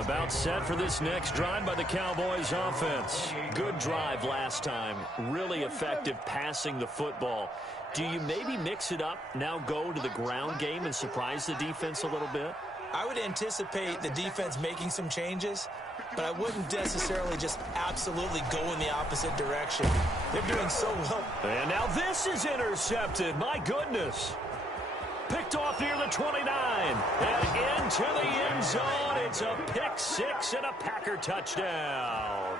About set for this next drive by the Cowboys offense. Good drive last time. Really effective passing the football. Do you maybe mix it up, now go to the ground game and surprise the defense a little bit? I would anticipate the defense making some changes, but I wouldn't necessarily just absolutely go in the opposite direction. They're doing so well. And now this is intercepted. My goodness. Picked off near the 29. And into the end zone. It's a pick-6 and a Packer touchdown.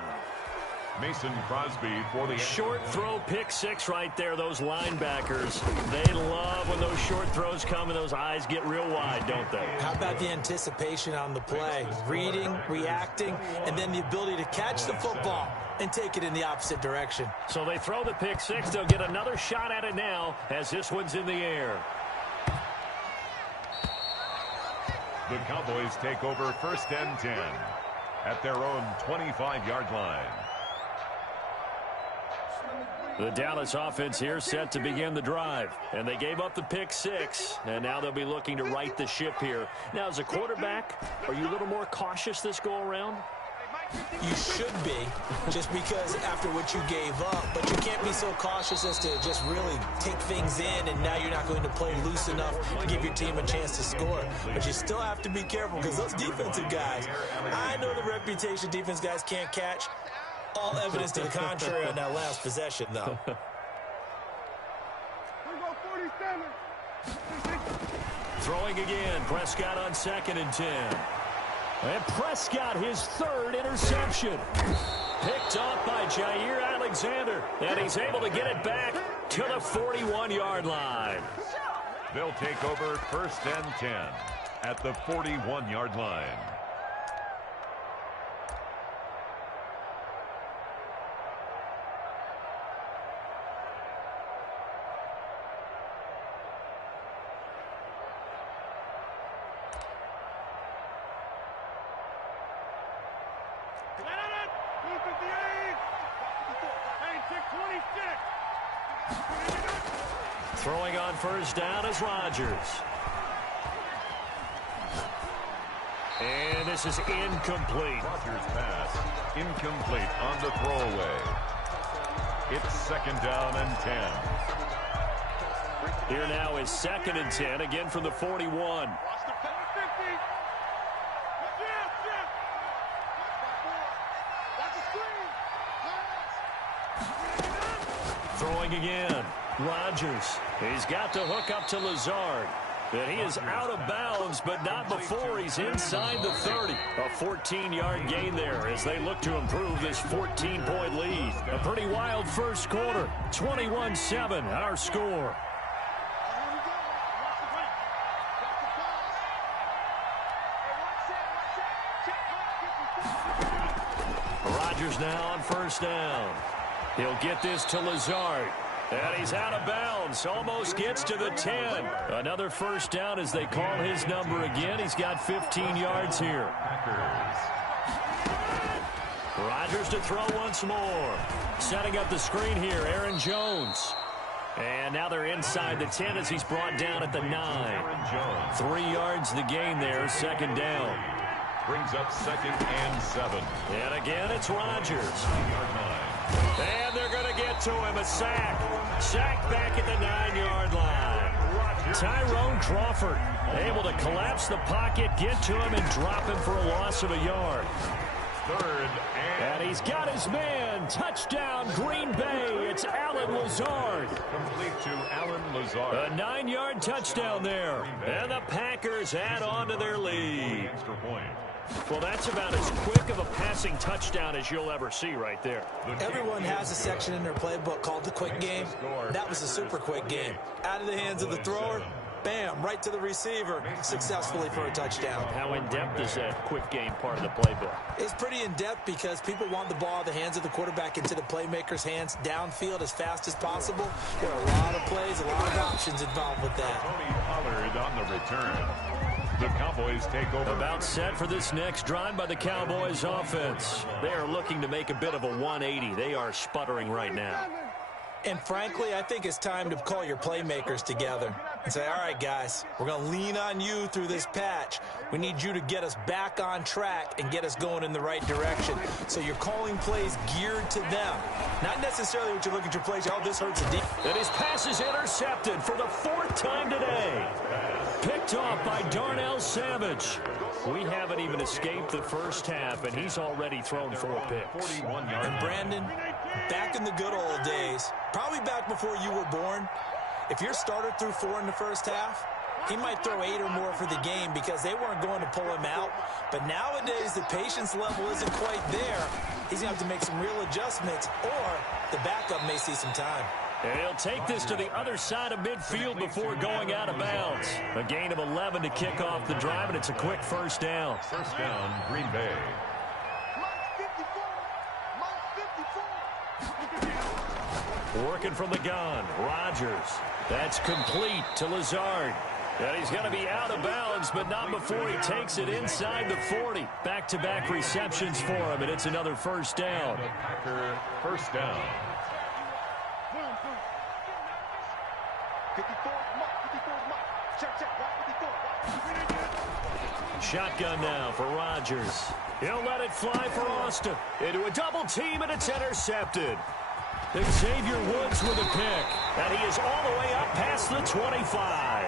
Mason Crosby for the short throw, pick-6 right there. Those linebackers, they love when those short throws come and those eyes get real wide, don't they? How about the anticipation on the play? Reading, reacting, and then the ability to catch the football and take it in the opposite direction. So they throw the pick-6. They'll get another shot at it now as this one's in the air. The Cowboys take over 1st and 10 at their own 25-yard line. The Dallas offense here set to begin the drive. And they gave up the pick-6, and now they'll be looking to right the ship here. Now, as a quarterback, are you a little more cautious this go-around? You should be, just because after what you gave up, but you can't be so cautious as to just really take things in, and now you're not going to play loose enough to give your team a chance to score. But you still have to be careful because those defensive guys, I know the reputation defense guys can't catch. All evidence to the contrary on that last possession, though. Throwing again, Prescott on 2nd and 10. And Prescott, his 3rd interception. Picked up by Jair Alexander. And he's able to get it back to the 41-yard line. They'll take over 1st and 10 at the 41-yard line. Throwing on 1st down is Rodgers. And this is incomplete. Rodgers' pass incomplete on the throwaway. It's 2nd down and 10. Here now is 2nd and 10, again from the 41. Throwing again. Rodgers. He's got the hook up to Lazard. And he is out of bounds, but not before he's inside the 30. A 14-yard gain there as they look to improve this 14-point lead. A pretty wild first quarter. 21-7, our score. Rodgers now on 1st down. He'll get this to Lazard. And he's out of bounds. Almost gets to the 10. Another 1st down as they call his number again. He's got 15 yards here. Rodgers to throw once more. Setting up the screen here, Aaron Jones. And now they're inside the 10 as he's brought down at the 9. 3 yards the gain there, 2nd down. Brings up 2nd and 7. And again, it's Rodgers. And they're going to get to him. A sack. Sack back at the 9-yard line. Tyrone Crawford able to collapse the pocket, get to him, and drop him for a loss of a yard. 3rd and he's got his man. Touchdown, Green Bay. It's Allen Lazard. Complete to Allen Lazard. A 9-yard touchdown there. And the Packers add on to their lead. Extra point. Well, that's about as quick of a passing touchdown as you'll ever see right there. Everyone has a section in their playbook called the quick game. That was a super quick game. Out of the hands of the thrower, bam, right to the receiver, successfully for a touchdown. How in-depth is that quick game part of the playbook? It's pretty in-depth because people want the ball in the hands of the quarterback into the playmaker's hands downfield as fast as possible. There are a lot of plays, a lot of options involved with that. Tony Pollard on the return. The Cowboys take over. About set for this next drive by the Cowboys offense. They are looking to make a bit of a 180. They are sputtering right now. And frankly, I think it's time to call your playmakers together and say, all right, guys, we're going to lean on you through this patch. We need you to get us back on track and get us going in the right direction. So you're calling plays geared to them. Not necessarily what you're looking to plays. Oh, this hurts a deep. And his pass is intercepted for the 4th time today. Picked off by Darnell Savage. We haven't even escaped the first half, and he's already thrown 4 picks. And Brandon, back in the good old days, probably back before you were born, if your starter threw 4 in the first half, he might throw 8 or more for the game because they weren't going to pull him out. But nowadays, the patience level isn't quite there. He's going to have to make some real adjustments, or the backup may see some time. And he'll take this to the other side of midfield before going out of bounds. A gain of 11 to kick off the drive, and it's a quick 1st down. 1st down, Green Bay. Working from the gun, Rodgers. That's complete to Lazard. And he's going to be out of bounds, but not before he takes it inside the 40. Back-to-back receptions for him, and it's another 1st down. The Packer 1st down. Shotgun now for Rodgers. He'll let it fly for Austin. Into a double team, and it's intercepted. Xavier Woods with a pick. And he is all the way up past the 25.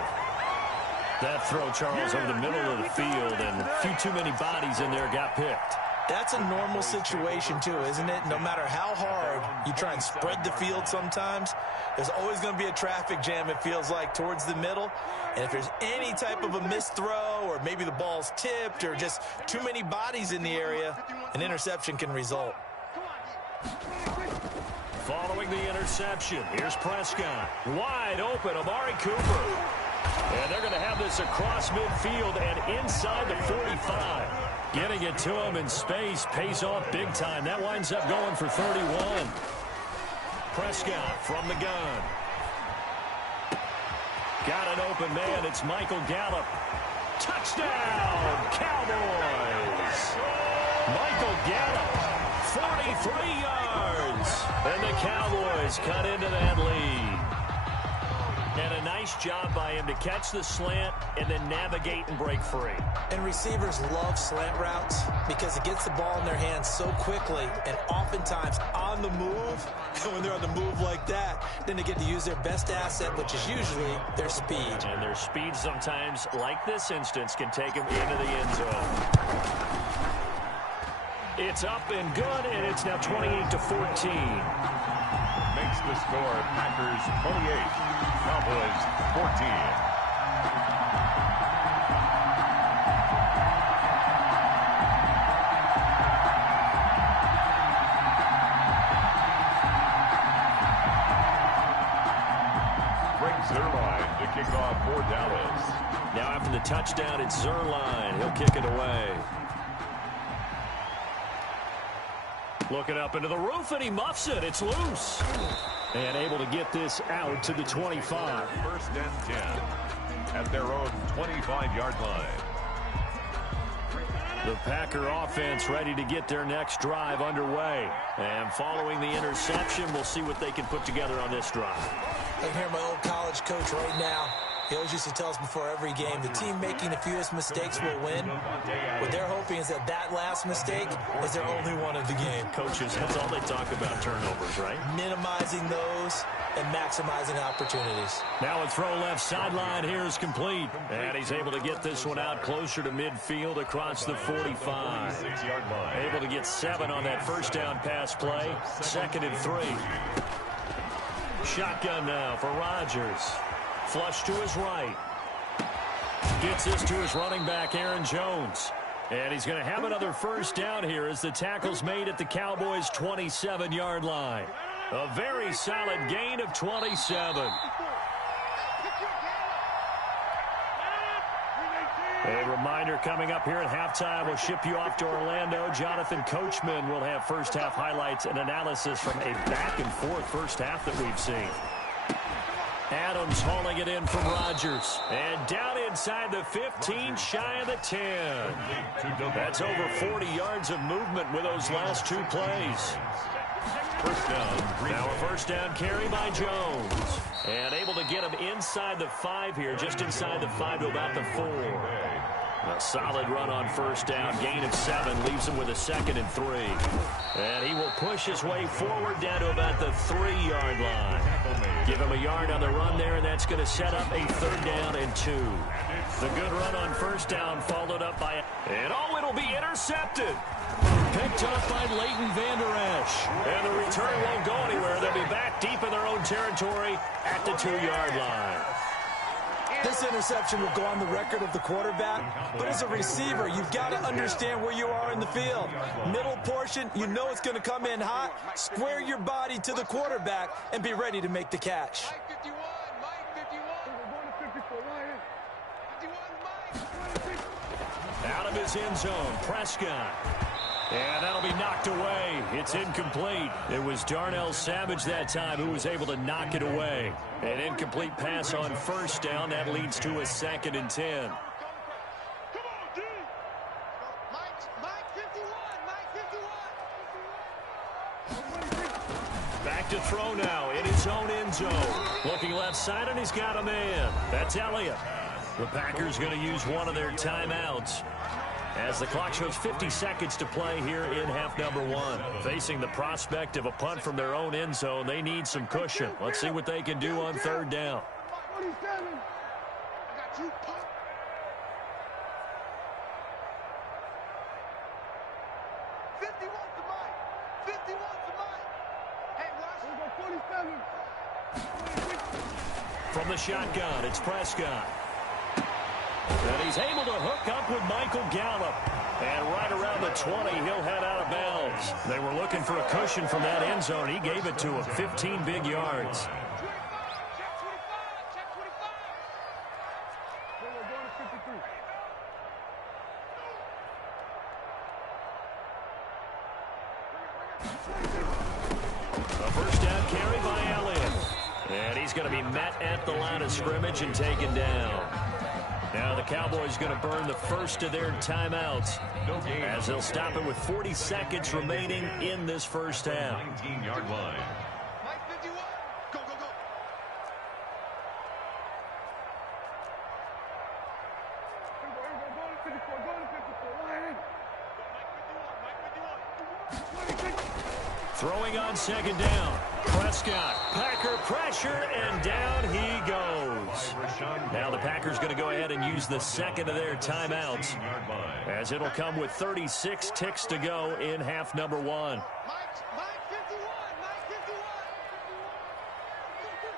That throw, Charles, over the middle of the field, and a few too many bodies in there got picked. That's a normal situation, too, isn't it? No matter how hard you try and spread the field sometimes, there's always going to be a traffic jam, it feels like, towards the middle. And if there's any type of a missed throw, or maybe the ball's tipped, or just too many bodies in the area, an interception can result. Following the interception, here's Prescott. Wide open, Amari Cooper. And they're going to have this across midfield and inside the 45. Getting it to him in space pays off big time. That winds up going for 31. Prescott from the gun. Got an open man. It's Michael Gallup. Touchdown, Cowboys. Michael Gallup, 43 yards. And the Cowboys cut into that lead. And a nice job by him to catch the slant and then navigate and break free. And receivers love slant routes because it gets the ball in their hands so quickly and oftentimes on the move. And when they're on the move like that, then they get to use their best asset, which is usually their speed. And their speed sometimes, like this instance, can take them into the end zone. It's up and good, and it's now 28-14. Makes the score Packers 28, Cowboys 14. Zerline to kick off for Dallas. Now after the touchdown, it's Zerline. He'll kick it away. Looking up into the roof, and he muffs it. It's loose. And able to get this out to the 25. First and 10 at their own 25-yard line. The Packer offense ready to get their next drive underway. And following the interception, we'll see what they can put together on this drive. I can hear my old college coach right now. He always used to tell us before every game, the team making the fewest mistakes will win. What they're hoping is that that last mistake is their only one of the game. Coaches, that's all they talk about, turnovers, right? Minimizing those and maximizing opportunities. Now a throw left sideline here is complete. And he's able to get this one out closer to midfield across the 45. Able to get 7 on that first down pass play. 2nd and 3. Shotgun now for Rodgers. Flush to his right. Gets this to his running back, Aaron Jones. And he's going to have another first down here as the tackle's made at the Cowboys' 27-yard line. A very solid gain of 27. A reminder coming up here at halftime. We'll ship you off to Orlando. Jonathan Coachman will have first-half highlights and analysis from a back-and-forth first half that we've seen. Adams hauling it in from Rodgers. And down inside the 15, shy of the 10. That's over 40 yards of movement with those last 2 plays. First down. Now a first down carry by Jones. And able to get him inside the 5 here, just inside the 5 to about the 4. A solid run on first down. Gain of 7 leaves him with a 2nd and 3. And he will push his way forward down to about the 3-yard line. Give him a yard on the run there, and that's going to set up a 3rd down and 2. The good run on first down followed up by... And oh, it'll be intercepted. Picked up by Leighton Vander Esch. And the return won't go anywhere. They'll be back deep in their own territory at the 2-yard line. This interception will go on the record of the quarterback, but as a receiver, you've got to understand where you are in the field. Middle portion, you know it's going to come in hot. Square your body to the quarterback and be ready to make the catch. Out of his end zone, Prescott. And that'll be knocked away. It's incomplete. It was Darnell Savage that time who was able to knock it away. An incomplete pass on first down. That leads to a 2nd and 10. Back to throw now in his own end zone. Looking left side, and he's got a man. That's Elliott. The Packers going to use one of their timeouts as the clock shows 50 seconds to play here in half number 1. Facing the prospect of a punt from their own end zone, they need some cushion. Let's see what they can do on 3rd down. From the shotgun, it's Prescott. And he's able to hook up with Michael Gallup. And right around the 20, he'll head out of bounds. They were looking for a cushion from that end zone. He gave it to him, 15 big yards. A first down carry by Elliott. And he's going to be met at the line of scrimmage and taken down. Now the Cowboys going to burn the first of their timeouts as they'll stop it with 40 seconds remaining in this first half. 19-yard line. Mike 51. Go, go, go. Throwing on second down. Prescott, Packer pressure, and down he goes. Now the Packers going to go ahead and use the second of their timeouts as it'll come with 36 ticks to go in half number one. Mike 51. Mike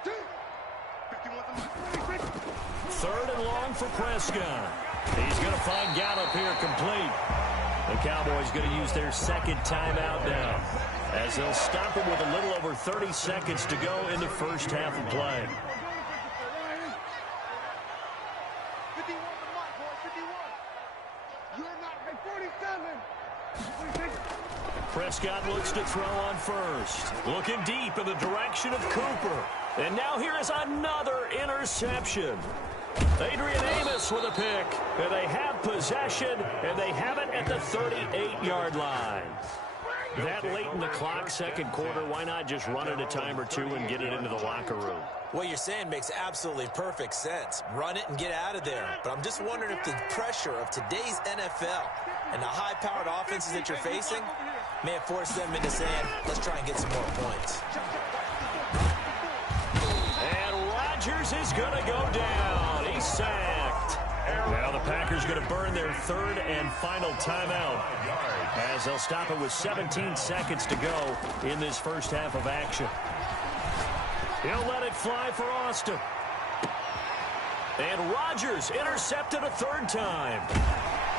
51. 51's Third and long for Prescott. He's going to find Gallup here complete. The Cowboys going to use their second timeout now as they'll stop him with a little over 30 seconds to go in the first half of play. 51 to Mike, boy. 51. You're not at 47. Prescott looks to throw on first. Looking deep in the direction of Cooper. And now here is another interception. Adrian Amos with a pick. And they have possession, and they have it at the 38-yard line. That late in the clock, second quarter, why not just run it a time or two and get it into the locker room? What you're saying makes absolutely perfect sense. Run it and get out of there. But I'm just wondering if the pressure of today's NFL and the high-powered offenses that you're facing may have forced them into saying, let's try and get some more points. And Rodgers is going to go down. He's sacked. Now the Packers going to burn their third and final timeout as they'll stop it with 17 seconds to go in this first half of action. He'll let it fly for Austin. And Rodgers intercepted a third time.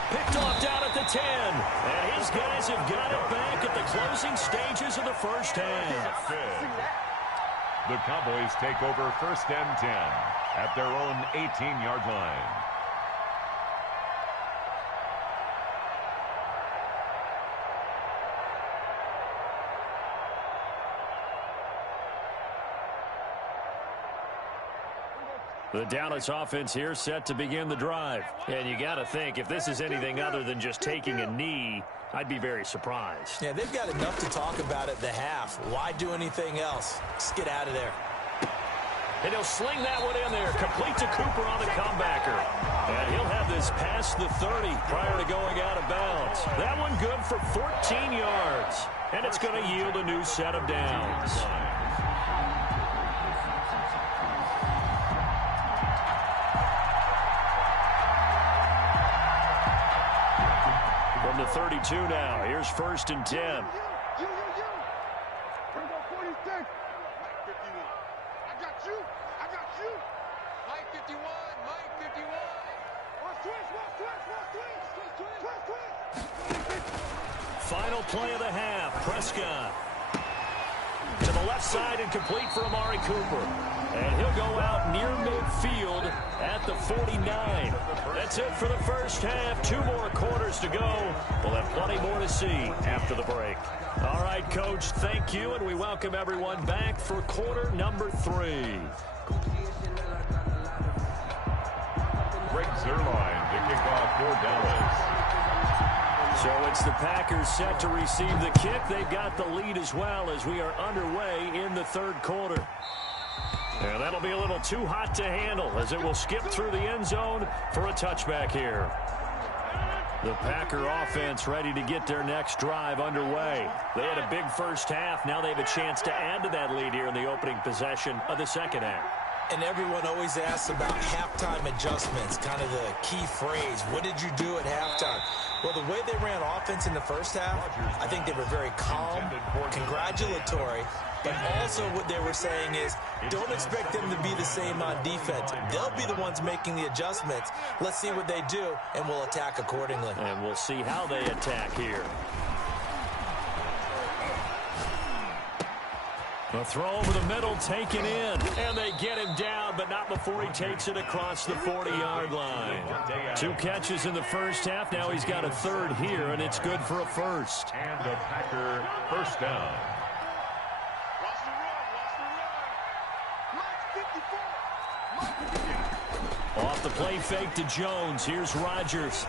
Picked off down at the 10. And his guys have got it back at the closing stages of the first half. The Cowboys take over first and 10 at their own 18-yard line. The Dallas offense here set to begin the drive. And you got to think, if this is anything other than just taking a knee, I'd be very surprised. Yeah, they've got enough to talk about at the half. Why do anything else? Just get out of there. And he'll sling that one in there, complete to Cooper on the comebacker. And he'll have this past the 30 prior to going out of bounds. That one good for 14 yards. And it's going to yield a new set of downs. From the 32 now, here's first and 10. Bring up 46. Mike 51. I got you. Mike 51. Watch twist. Final play of the half. Prescott to the left side and complete for Amari Cooper. And he'll go out near midfield at the 49. That's it for the first half. 2 more quarters to go. We'll have plenty more to see after the break. All right, Coach, thank you, and we welcome everyone back for quarter number 3. Greg Zuerlein to kick off for Dallas. So it's the Packers set to receive the kick. They've got the lead as well as we are underway in the third quarter. And that'll be a little too hot to handle as it will skip through the end zone for a touchback here. The Packer offense ready to get their next drive underway. They had a big first half. Now they have a chance to add to that lead here in the opening possession of the second half. And everyone always asks about halftime adjustments, kind of the key phrase. What did you do at halftime? Well, the way they ran offense in the first half, I think they were very calm, congratulatory, but also what they were saying is don't expect them to be the same on defense. They'll be the ones making the adjustments. Let's see what they do, and we'll attack accordingly. And we'll see how they attack here. A throw over the middle, taken in. And they get him down, but not before he takes it across the 40-yard line. 2 catches in the first half. Now he's got a third here, and it's good for a first. And a Packer first down. Off the play fake to Jones. Here's Rodgers.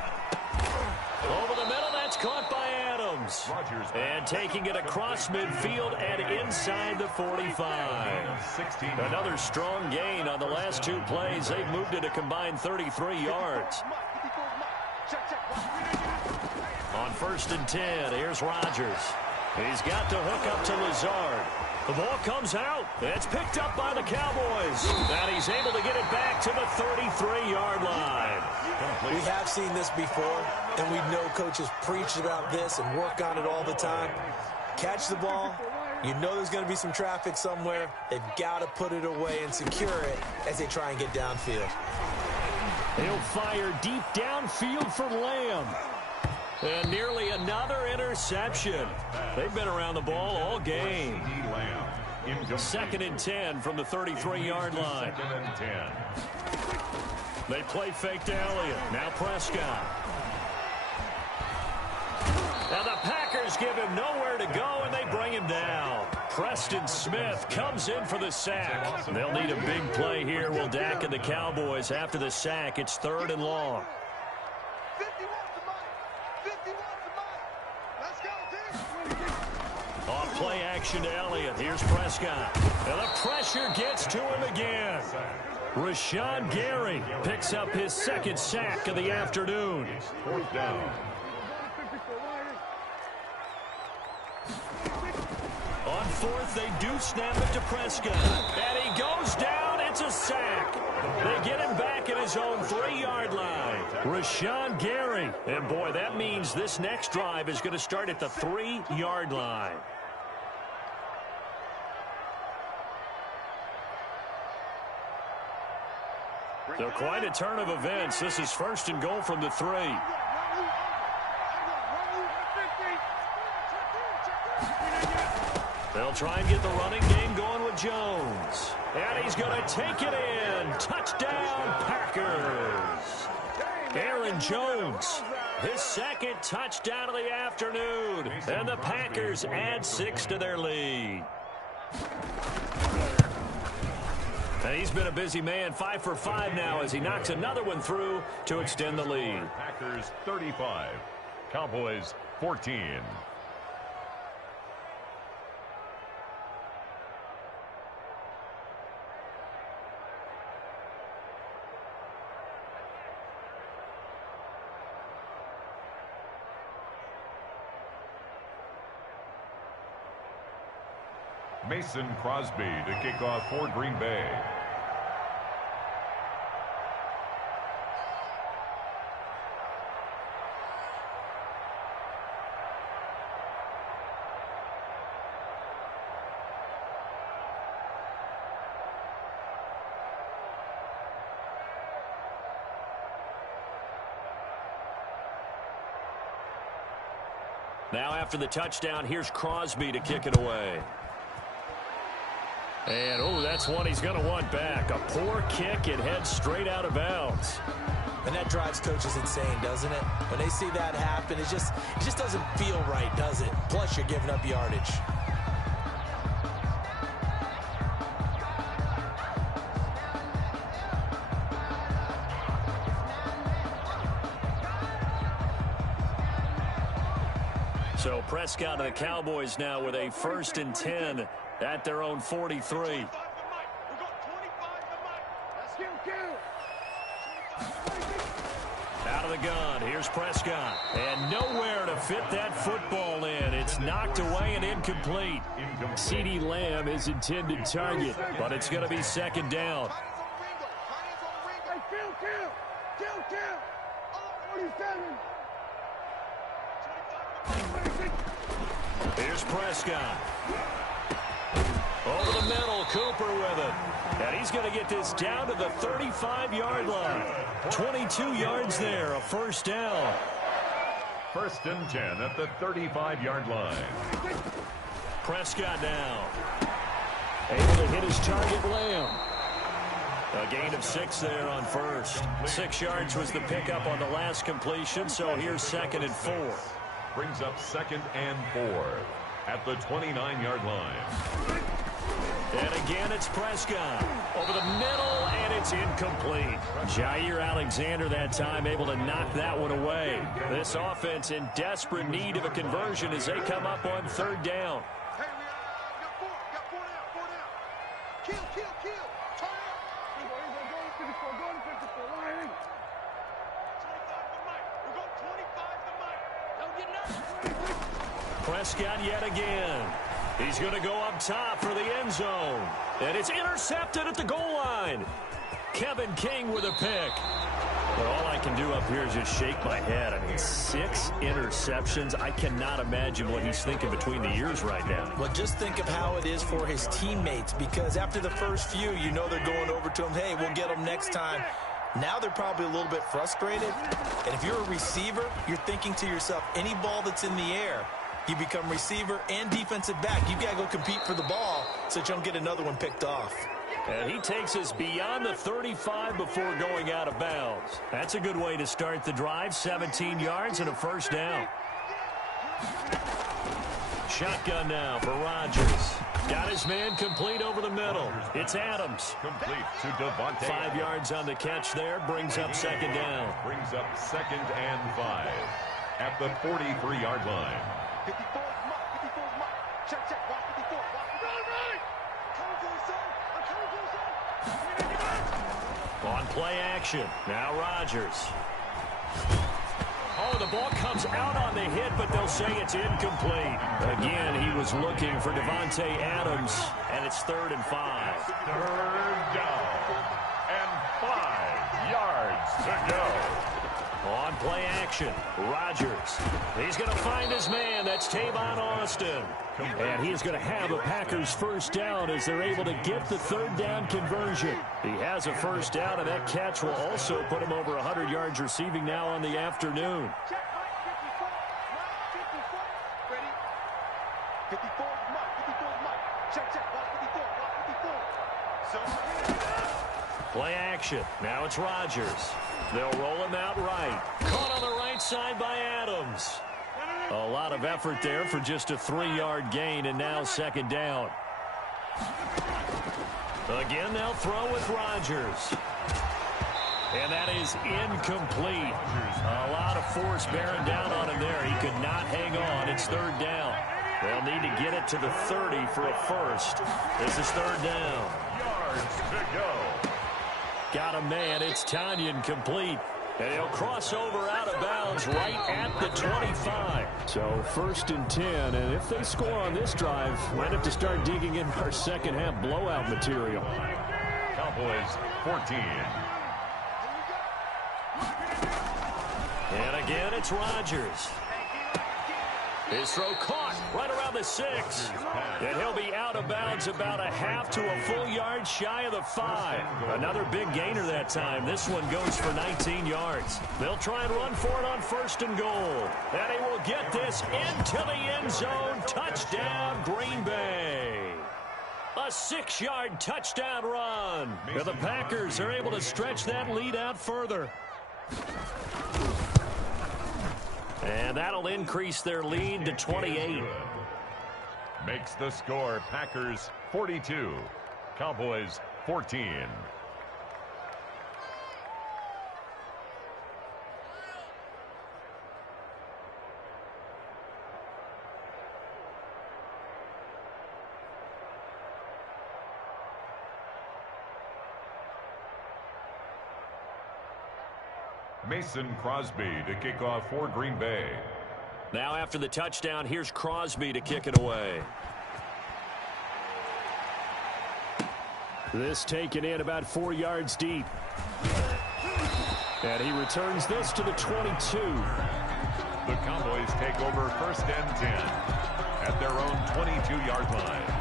Over the middle, that's caught by Adams. And taking it across midfield and inside the 45. Another strong gain on the last 2 plays. They've moved it a combined 33 yards. On 1st and 10, here's Rodgers. He's got to hook up to Lazard. The ball comes out. It's picked up by the Cowboys. And he's able to get it back to the 33-yard line. We have seen this before, and we know coaches preach about this and work on it all the time. Catch the ball. You know there's going to be some traffic somewhere. They've got to put it away and secure it as they try and get downfield. He'll fire deep downfield for Lamb. And nearly another interception. They've been around the ball all game. 2nd and 10 from the 33-yard line. 2nd and 10. They play fake to Elliott. Now Prescott. Now the Packers give him nowhere to go, and they bring him down. Preston Smith comes in for the sack. They'll need a big play here. Will Dak and the Cowboys after the sack. It's 3rd and long. Off play action to Elliott. Here's Prescott. And the pressure gets to him again. Rashawn Gary picks up his 2nd sack of the afternoon. 4th down. On 4th, they do snap it to Prescott. And he goes down. It's a sack. They get him back at his own 3-yard line. Rashawn Gary. And, boy, that means this next drive is going to start at the 3-yard line. So quite a turn of events. This is 1st and goal from the 3. They'll try and get the running game going with Jones. And he's going to take it in. Touchdown, Packers. Aaron Jones, his 2nd touchdown of the afternoon. And the Packers add 6 to their lead. And he's been a busy man, 5 for 5 now as he knocks another one through to extend the lead. Packers 35, Cowboys 14. Mason Crosby to kick off for Green Bay. Now after the touchdown, here's Crosby to kick it away. And, oh, that's one he's going to want back. A poor kick. It heads straight out of bounds. And that drives coaches insane, doesn't it? When they see that happen, it just doesn't feel right, does it? Plus, you're giving up yardage. So Prescott and the Cowboys now with a 1st and 10 at their own 43. Out of the gun, here's Prescott. And nowhere to fit that football in. It's knocked away and incomplete. CeeDee Lamb is intended target, but it's going to be 2nd down. Here's Prescott. Over the middle, Cooper with it. And he's going to get this down to the 35-yard line. 22 yards there, a 1st down. 1st and 10 at the 35-yard line. Prescott down. Able to hit his target, Lamb. A gain of 6 there on first. 6 yards was the pickup on the last completion, so here's 2nd and 4. Brings up 2nd and 4 at the 29-yard line. And again, it's Prescott. Over the middle, and it's incomplete. Jair Alexander that time able to knock that one away. This offense in desperate need of a conversion as they come up on 3rd down. Hey, we got 4 down, 4 down. Kill. Turn up. Go 54, go 54. Line. 25 to Mike. We're going 25 to Mike. Don't get nervous. Prescott yet again. He's going to go up top for the end zone. And it's intercepted at the goal line. Kevin King with a pick. But all I can do up here is just shake my head. I mean, 6 interceptions. I cannot imagine what he's thinking between the ears right now. Well, just think of how it is for his teammates, because after the first few, you know they're going over to him, hey, we'll get them next time. Now they're probably a little bit frustrated. And if you're a receiver, you're thinking to yourself, any ball that's in the air, you become receiver and defensive back. You've got to go compete for the ball so that you don't get another one picked off. And he takes us beyond the 35 before going out of bounds. That's a good way to start the drive. 17 yards and a first down. Shotgun now for Rodgers. Got his man complete over the middle. It's Adams. Complete to Devontae. 5 yards on the catch there. Brings up 2nd down. Brings up 2nd and 5 at the 43-yard line. 54 is Mike. 54 is Mike. Check. Watch 54. Watch 54. Right. Coming to the son. I'm coming to the son. On play action. Now Rodgers. Oh, the ball comes out on the hit, but they'll say it's incomplete. Again, he was looking for Devontae Adams, and it's 3rd and 5. 3rd down and 5 yards to go. On play action, Rodgers. He's going to find his man. That's Tavon Austin. And he is going to have a Packers first down as they're able to get the 3rd down conversion. He has a first down, and that catch will also put him over 100 yards receiving now on the afternoon. Check Mike. 54. Ready? 54 is Mike. 54 is Mike. Check. Watch 54. Watch 54. So. Play action. Now it's Rodgers. They'll roll him out right. Caught on the right side by Adams. A lot of effort there for just a 3-yard gain, and now 2nd down. Again, they'll throw with Rodgers. And that is incomplete. A lot of force bearing down on him there. He could not hang on. It's 3rd down. They'll need to get it to the 30 for a first. This is 3rd down. Yards to go. Got a man. It's Tanyan complete. And he'll cross over out of bounds right at the 25. So 1st and 10. And if they score on this drive, might have to start digging in our second half blowout material. Cowboys 14. And again, it's Rodgers. His throw caught right around the 6. And he'll be out of bounds about a half to a full yard shy of the 5. Another big gainer that time. This one goes for 19 yards. They'll try and run for it on 1st and goal. And he will get this into the end zone. Touchdown, Green Bay. A 6-yard touchdown run. And the Packers are able to stretch that lead out further. And that'll increase their lead to 28. Makes the score Packers 42, Cowboys 14. Mason Crosby to kick off for Green Bay. Now after the touchdown, here's Crosby to kick it away. This taken in about 4 yards deep. And he returns this to the 22. The Cowboys take over 1st and 10 at their own 22-yard line.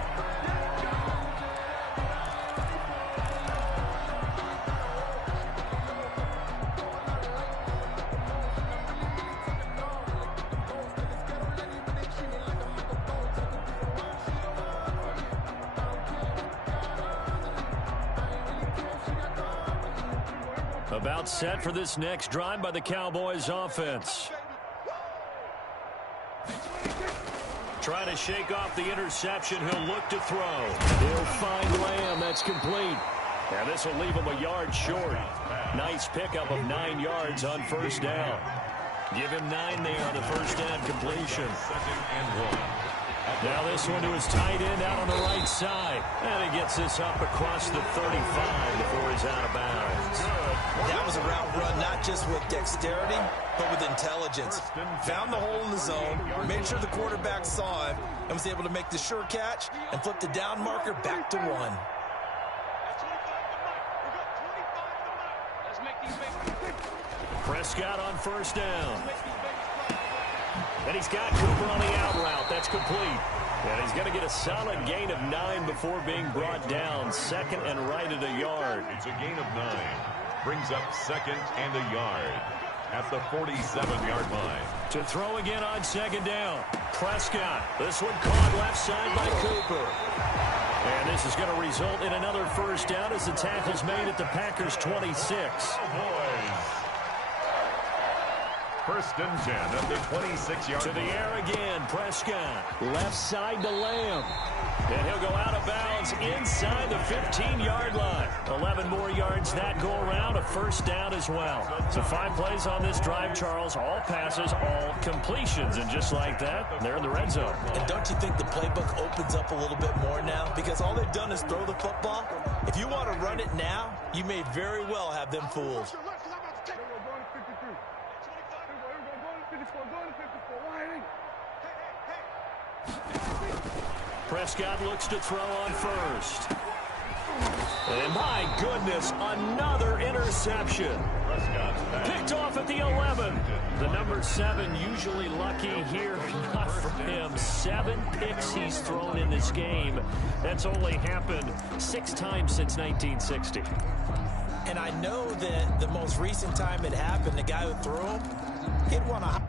About set for this next drive by the Cowboys offense. Trying to shake off the interception. He'll look to throw. He'll find Lamb. That's complete. And this will leave him a yard short. Nice pickup of 9 yards on first down. Give him 9 there on the first down completion. Second and 1. Now this one to his tight end out on the right side. And he gets this up across the 35 before he's out of bounds. That was a route run not just with dexterity, but with intelligence. Found the hole in the zone, made sure the quarterback saw him, and was able to make the sure catch and flip the down marker back to 1. Prescott on first down. And he's got Cooper on the out route. That's complete. And he's going to get a solid gain of 9 before being brought down. Second and right at a yard. It's a gain of 9. Brings up second and a yard at the 47-yard line. To throw again on second down. Prescott. This one caught left side by Cooper. And this is going to result in another first down as the tackle's made at the Packers' 26. Boys. First and 10 at the 26-yard To the air again, Prescott. Left side to Lamb. And he'll go out of bounds inside the 15-yard line. 11 more yards that go around, a first down as well. So 5 plays on this drive, Charles. All passes, all completions. And just like that, they're in the red zone. And don't you think the playbook opens up a little bit more now? Because all they've done is throw the football. If you want to run it now, you may very well have them fooled. Prescott looks to throw on first. And my goodness, another interception. Picked off at the 11. The number 7 usually lucky here. Not for him. 7 picks he's thrown in this game. That's only happened 6 times since 1960. And I know that the most recent time it happened, the guy who threw him, he'd want to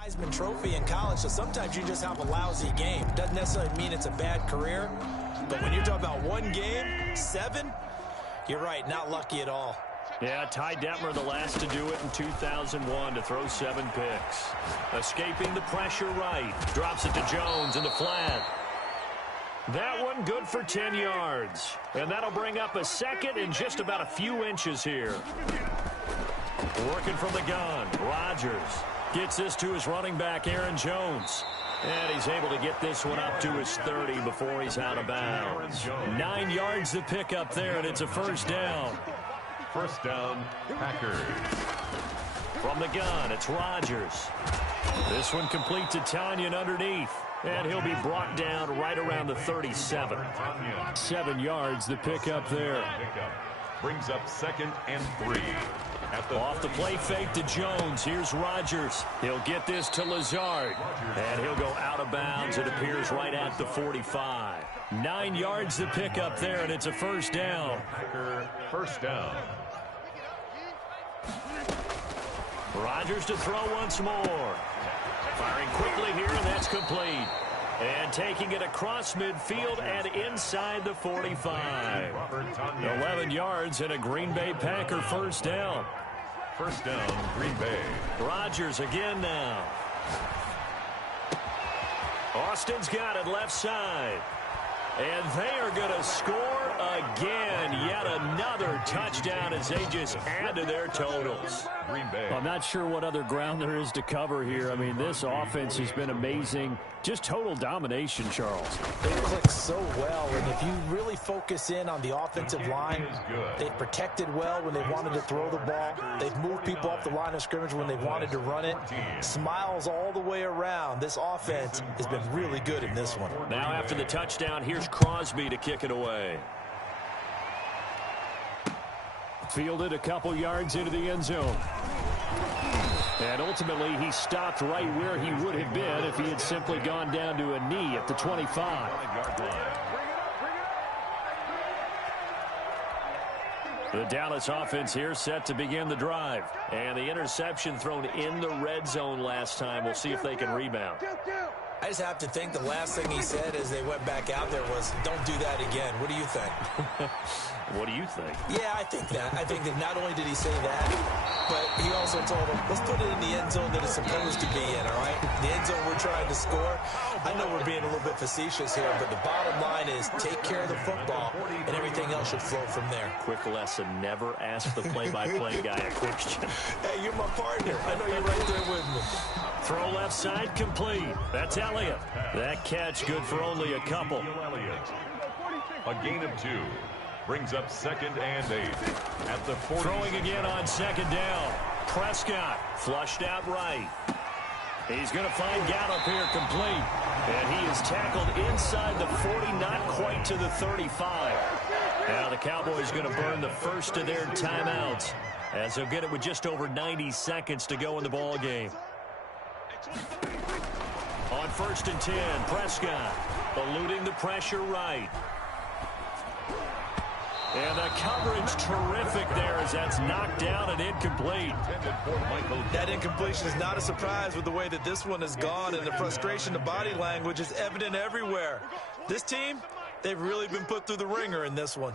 Heisman Trophy in college, so sometimes you just have a lousy game. Doesn't necessarily mean it's a bad career, but when you're talking about one game, 7, you're right, not lucky at all. Yeah, Ty Detmer, the last to do it in 2001 to throw 7 picks. Escaping the pressure right. Drops it to Jones in the flat. That one good for 10 yards. And that'll bring up a second in just about a few inches here. Working from the gun. Rodgers gets this to his running back, Aaron Jones. And he's able to get this one up to his 30 before he's out of bounds. 9 yards to pick up there, and it's a first down. First down, Packers. From the gun, it's Rodgers. This one complete to Tanyan underneath. And he'll be brought down right around the 37. 7 yards to pick up there. Brings up 2nd and 3. Off the play fake to Jones. Here's Rodgers. He'll get this to Lazard. And he'll go out of bounds. It appears right at the 45. 9 yards to pick up there, and it's a first down. First down. Rodgers to throw once more. Firing quickly here, and that's complete. And taking it across midfield and inside the 45. 11 yards and a Green Bay Packer first down. First down, Green Bay. Rodgers again now. Austin's got it left side. And they are going to score again. Yet another touchdown as they just add to their totals. Green Bay. I'm not sure what other ground there is to cover here. I mean, this offense has been amazing. Just total domination, Charles. They click so well, and if you really focus in on the offensive line, they've protected well when they wanted to throw the ball. They've moved people off the line of scrimmage when they wanted to run it. Smiles all the way around. This offense has been really good in this one. Now after the touchdown, here's Crosby to kick it away. Fielded a couple yards into the end zone. And ultimately, he stopped right where he would have been if he had simply gone down to a knee at the 25. The Dallas offense here set to begin the drive. And the interception thrown in the red zone last time. We'll see if they can rebound. I just have to think the last thing he said as they went back out there was, don't do that again. What do you think? What do you think? Yeah, I think that. I think that not only did he say that, but he also told them, let's put it in the end zone that it's supposed to be in, all right? The end zone we're trying to score. I know we're being a little bit facetious here, but the bottom line is take care of the football, and everything else should flow from there. Quick lesson, never ask the play-by-play guy a question. Hey, you're my partner. I know you're right there with me. Throw left side complete. That's Elliott. That catch good for only a couple. A gain of 2. Brings up 2nd and 8. At the 40. Throwing again on 2nd down. Prescott flushed out right. He's going to find Gallup here complete. And he is tackled inside the 40, not quite to the 35. Now the Cowboys going to burn the first of their timeouts as they'll get it with just over 90 seconds to go in the ball game. On 1st and 10, Prescott eluding the pressure right. And the coverage terrific there as that's knocked down and incomplete. That incompletion is not a surprise with the way that this one has gone, and the frustration, the body language is evident everywhere. This team, they've really been put through the ringer in this one.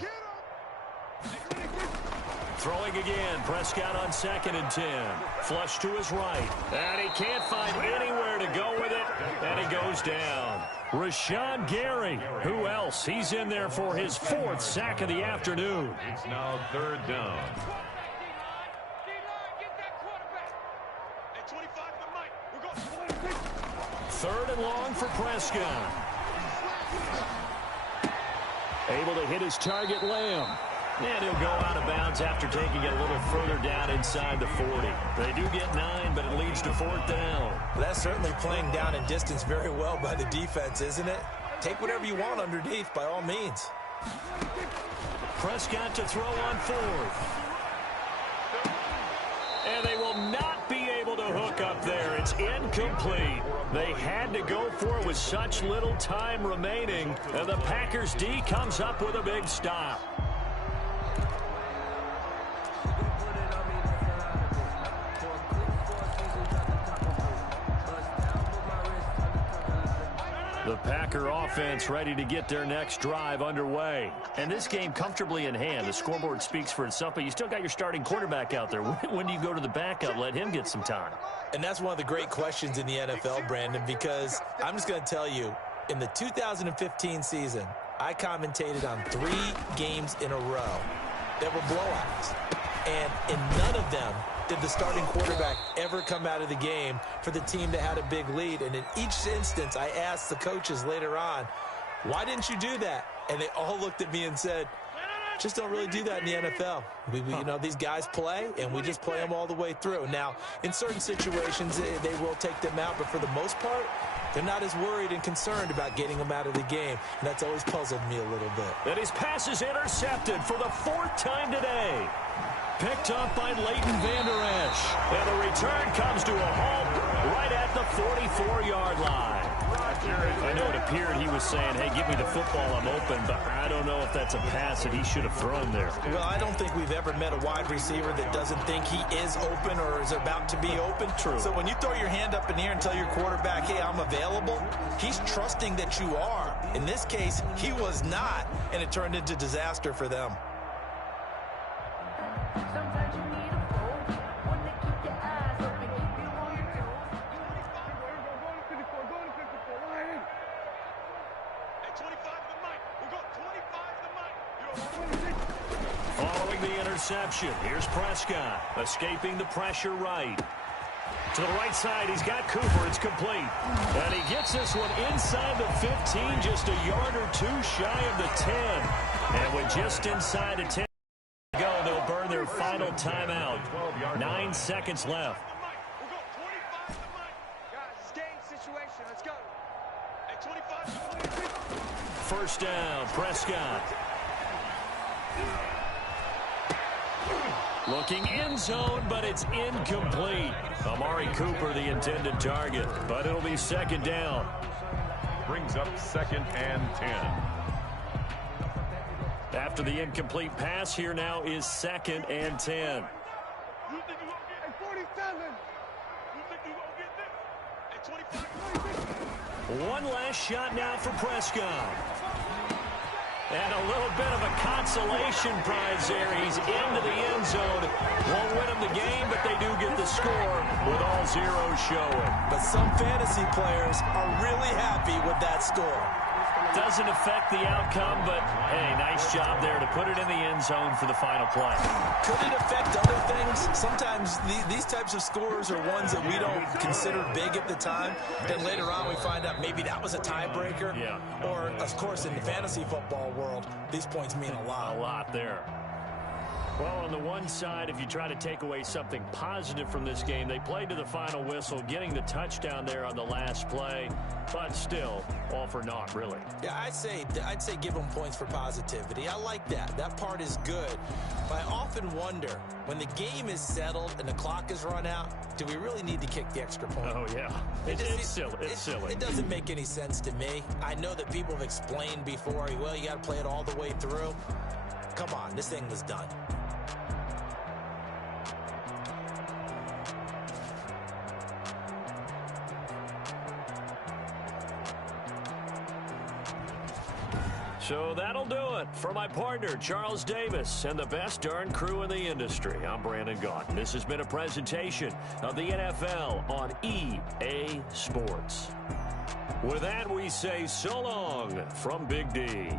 Throwing again, Prescott on 2nd and 10. Flush to his right. And he can't find anywhere to go with it. And he goes down. Rashawn Gary. Who else? He's in there for his 4th sack of the afternoon. It's now 3rd down. Third and long for Prescott. Able to hit his target, Lamb. And he'll go out of bounds after taking it a little further down inside the 40. They do get 9, but it leads to 4th down. Well, that's certainly playing down in distance very well by the defense, isn't it? Take whatever you want underneath, by all means. Prescott to throw on 4th. And they will not be able to hook up there. It's incomplete. They had to go for it with such little time remaining. And the Packers D comes up with a big stop. The Packer offense ready to get their next drive underway. And this game comfortably in hand. The scoreboard speaks for itself, but you still got your starting quarterback out there. When do you go to the backup? Let him get some time. And that's one of the great questions in the NFL, Brandon, because I'm just going to tell you, in the 2015 season, I commentated on 3 games in a row that were blowouts. And in none of them did the starting quarterback ever come out of the game for the team that had a big lead. And in each instance, I asked the coaches later on, why didn't you do that? And they all looked at me and said, just don't really do that in the NFL. You know, these guys play, and we just play them all the way through. Now, in certain situations, they will take them out, but for the most part, they're not as worried and concerned about getting them out of the game. And that's always puzzled me a little bit. And his pass is intercepted for the 4th time today. Picked up by Leighton Vander Esch. And the return comes to a halt right at the 44-yard line. I know it appeared he was saying, hey, give me the football, I'm open, but I don't know if that's a pass that he should have thrown there. Well, I don't think we've ever met a wide receiver that doesn't think he is open or is about to be open. True. So when you throw your hand up in the air and tell your quarterback, hey, I'm available, he's trusting that you are. In this case, he was not, and it turned into disaster for them. Sometimes you need a phone, one to keep your eyes open, keep you on your toes. Go to 54, right in. At 25 the mic, we got 25 the mic. Following the interception, here's Prescott, escaping the pressure right. To the right side, he's got Cooper. It's complete. And he gets this one inside the 15, just a yard or two shy of the 10. And with just inside the 10 to go, they'll burn their final timeout. 9 seconds left. We got 25 the mic. Guys, it's game situation. Let's go. At 25. First down, Prescott. Looking end zone, but it's incomplete. Amari Cooper, the intended target, but it'll be second down. Brings up 2nd and 10. After the incomplete pass, here now is 2nd and 10. You think you're going to get at 47? You think you're going to get this? At 25. One last shot now for Prescott. And a little bit of a consolation prize there. He's into the end zone. Won't win him the game, but they do get the score with all zeros showing. But some fantasy players are really happy with that score. Doesn't affect the outcome, but, hey, nice job there to put it in the end zone for the final play. Could it affect other things? Sometimes these types of scores are ones that we don't consider big at the time. Then later on we find out maybe that was a tiebreaker. Yeah. Or, of course, in the fantasy football world, these points mean a lot. A lot there. Well, on the one side, if you try to take away something positive from this game, they played to the final whistle, getting the touchdown there on the last play, but still, all for naught, really. Yeah, I'd say give them points for positivity. I like that. That part is good. But I often wonder, when the game is settled and the clock is run out, do we really need to kick the extra point? Oh, yeah. It's silly. It's silly. It doesn't make any sense to me. I know that people have explained before, well, you got to play it all the way through. Come on, this thing was done. So that'll do it for my partner, Charles Davis, and the best darn crew in the industry. I'm Brandon Gaunt. This has been a presentation of the NFL on EA Sports. With that, we say so long from Big D.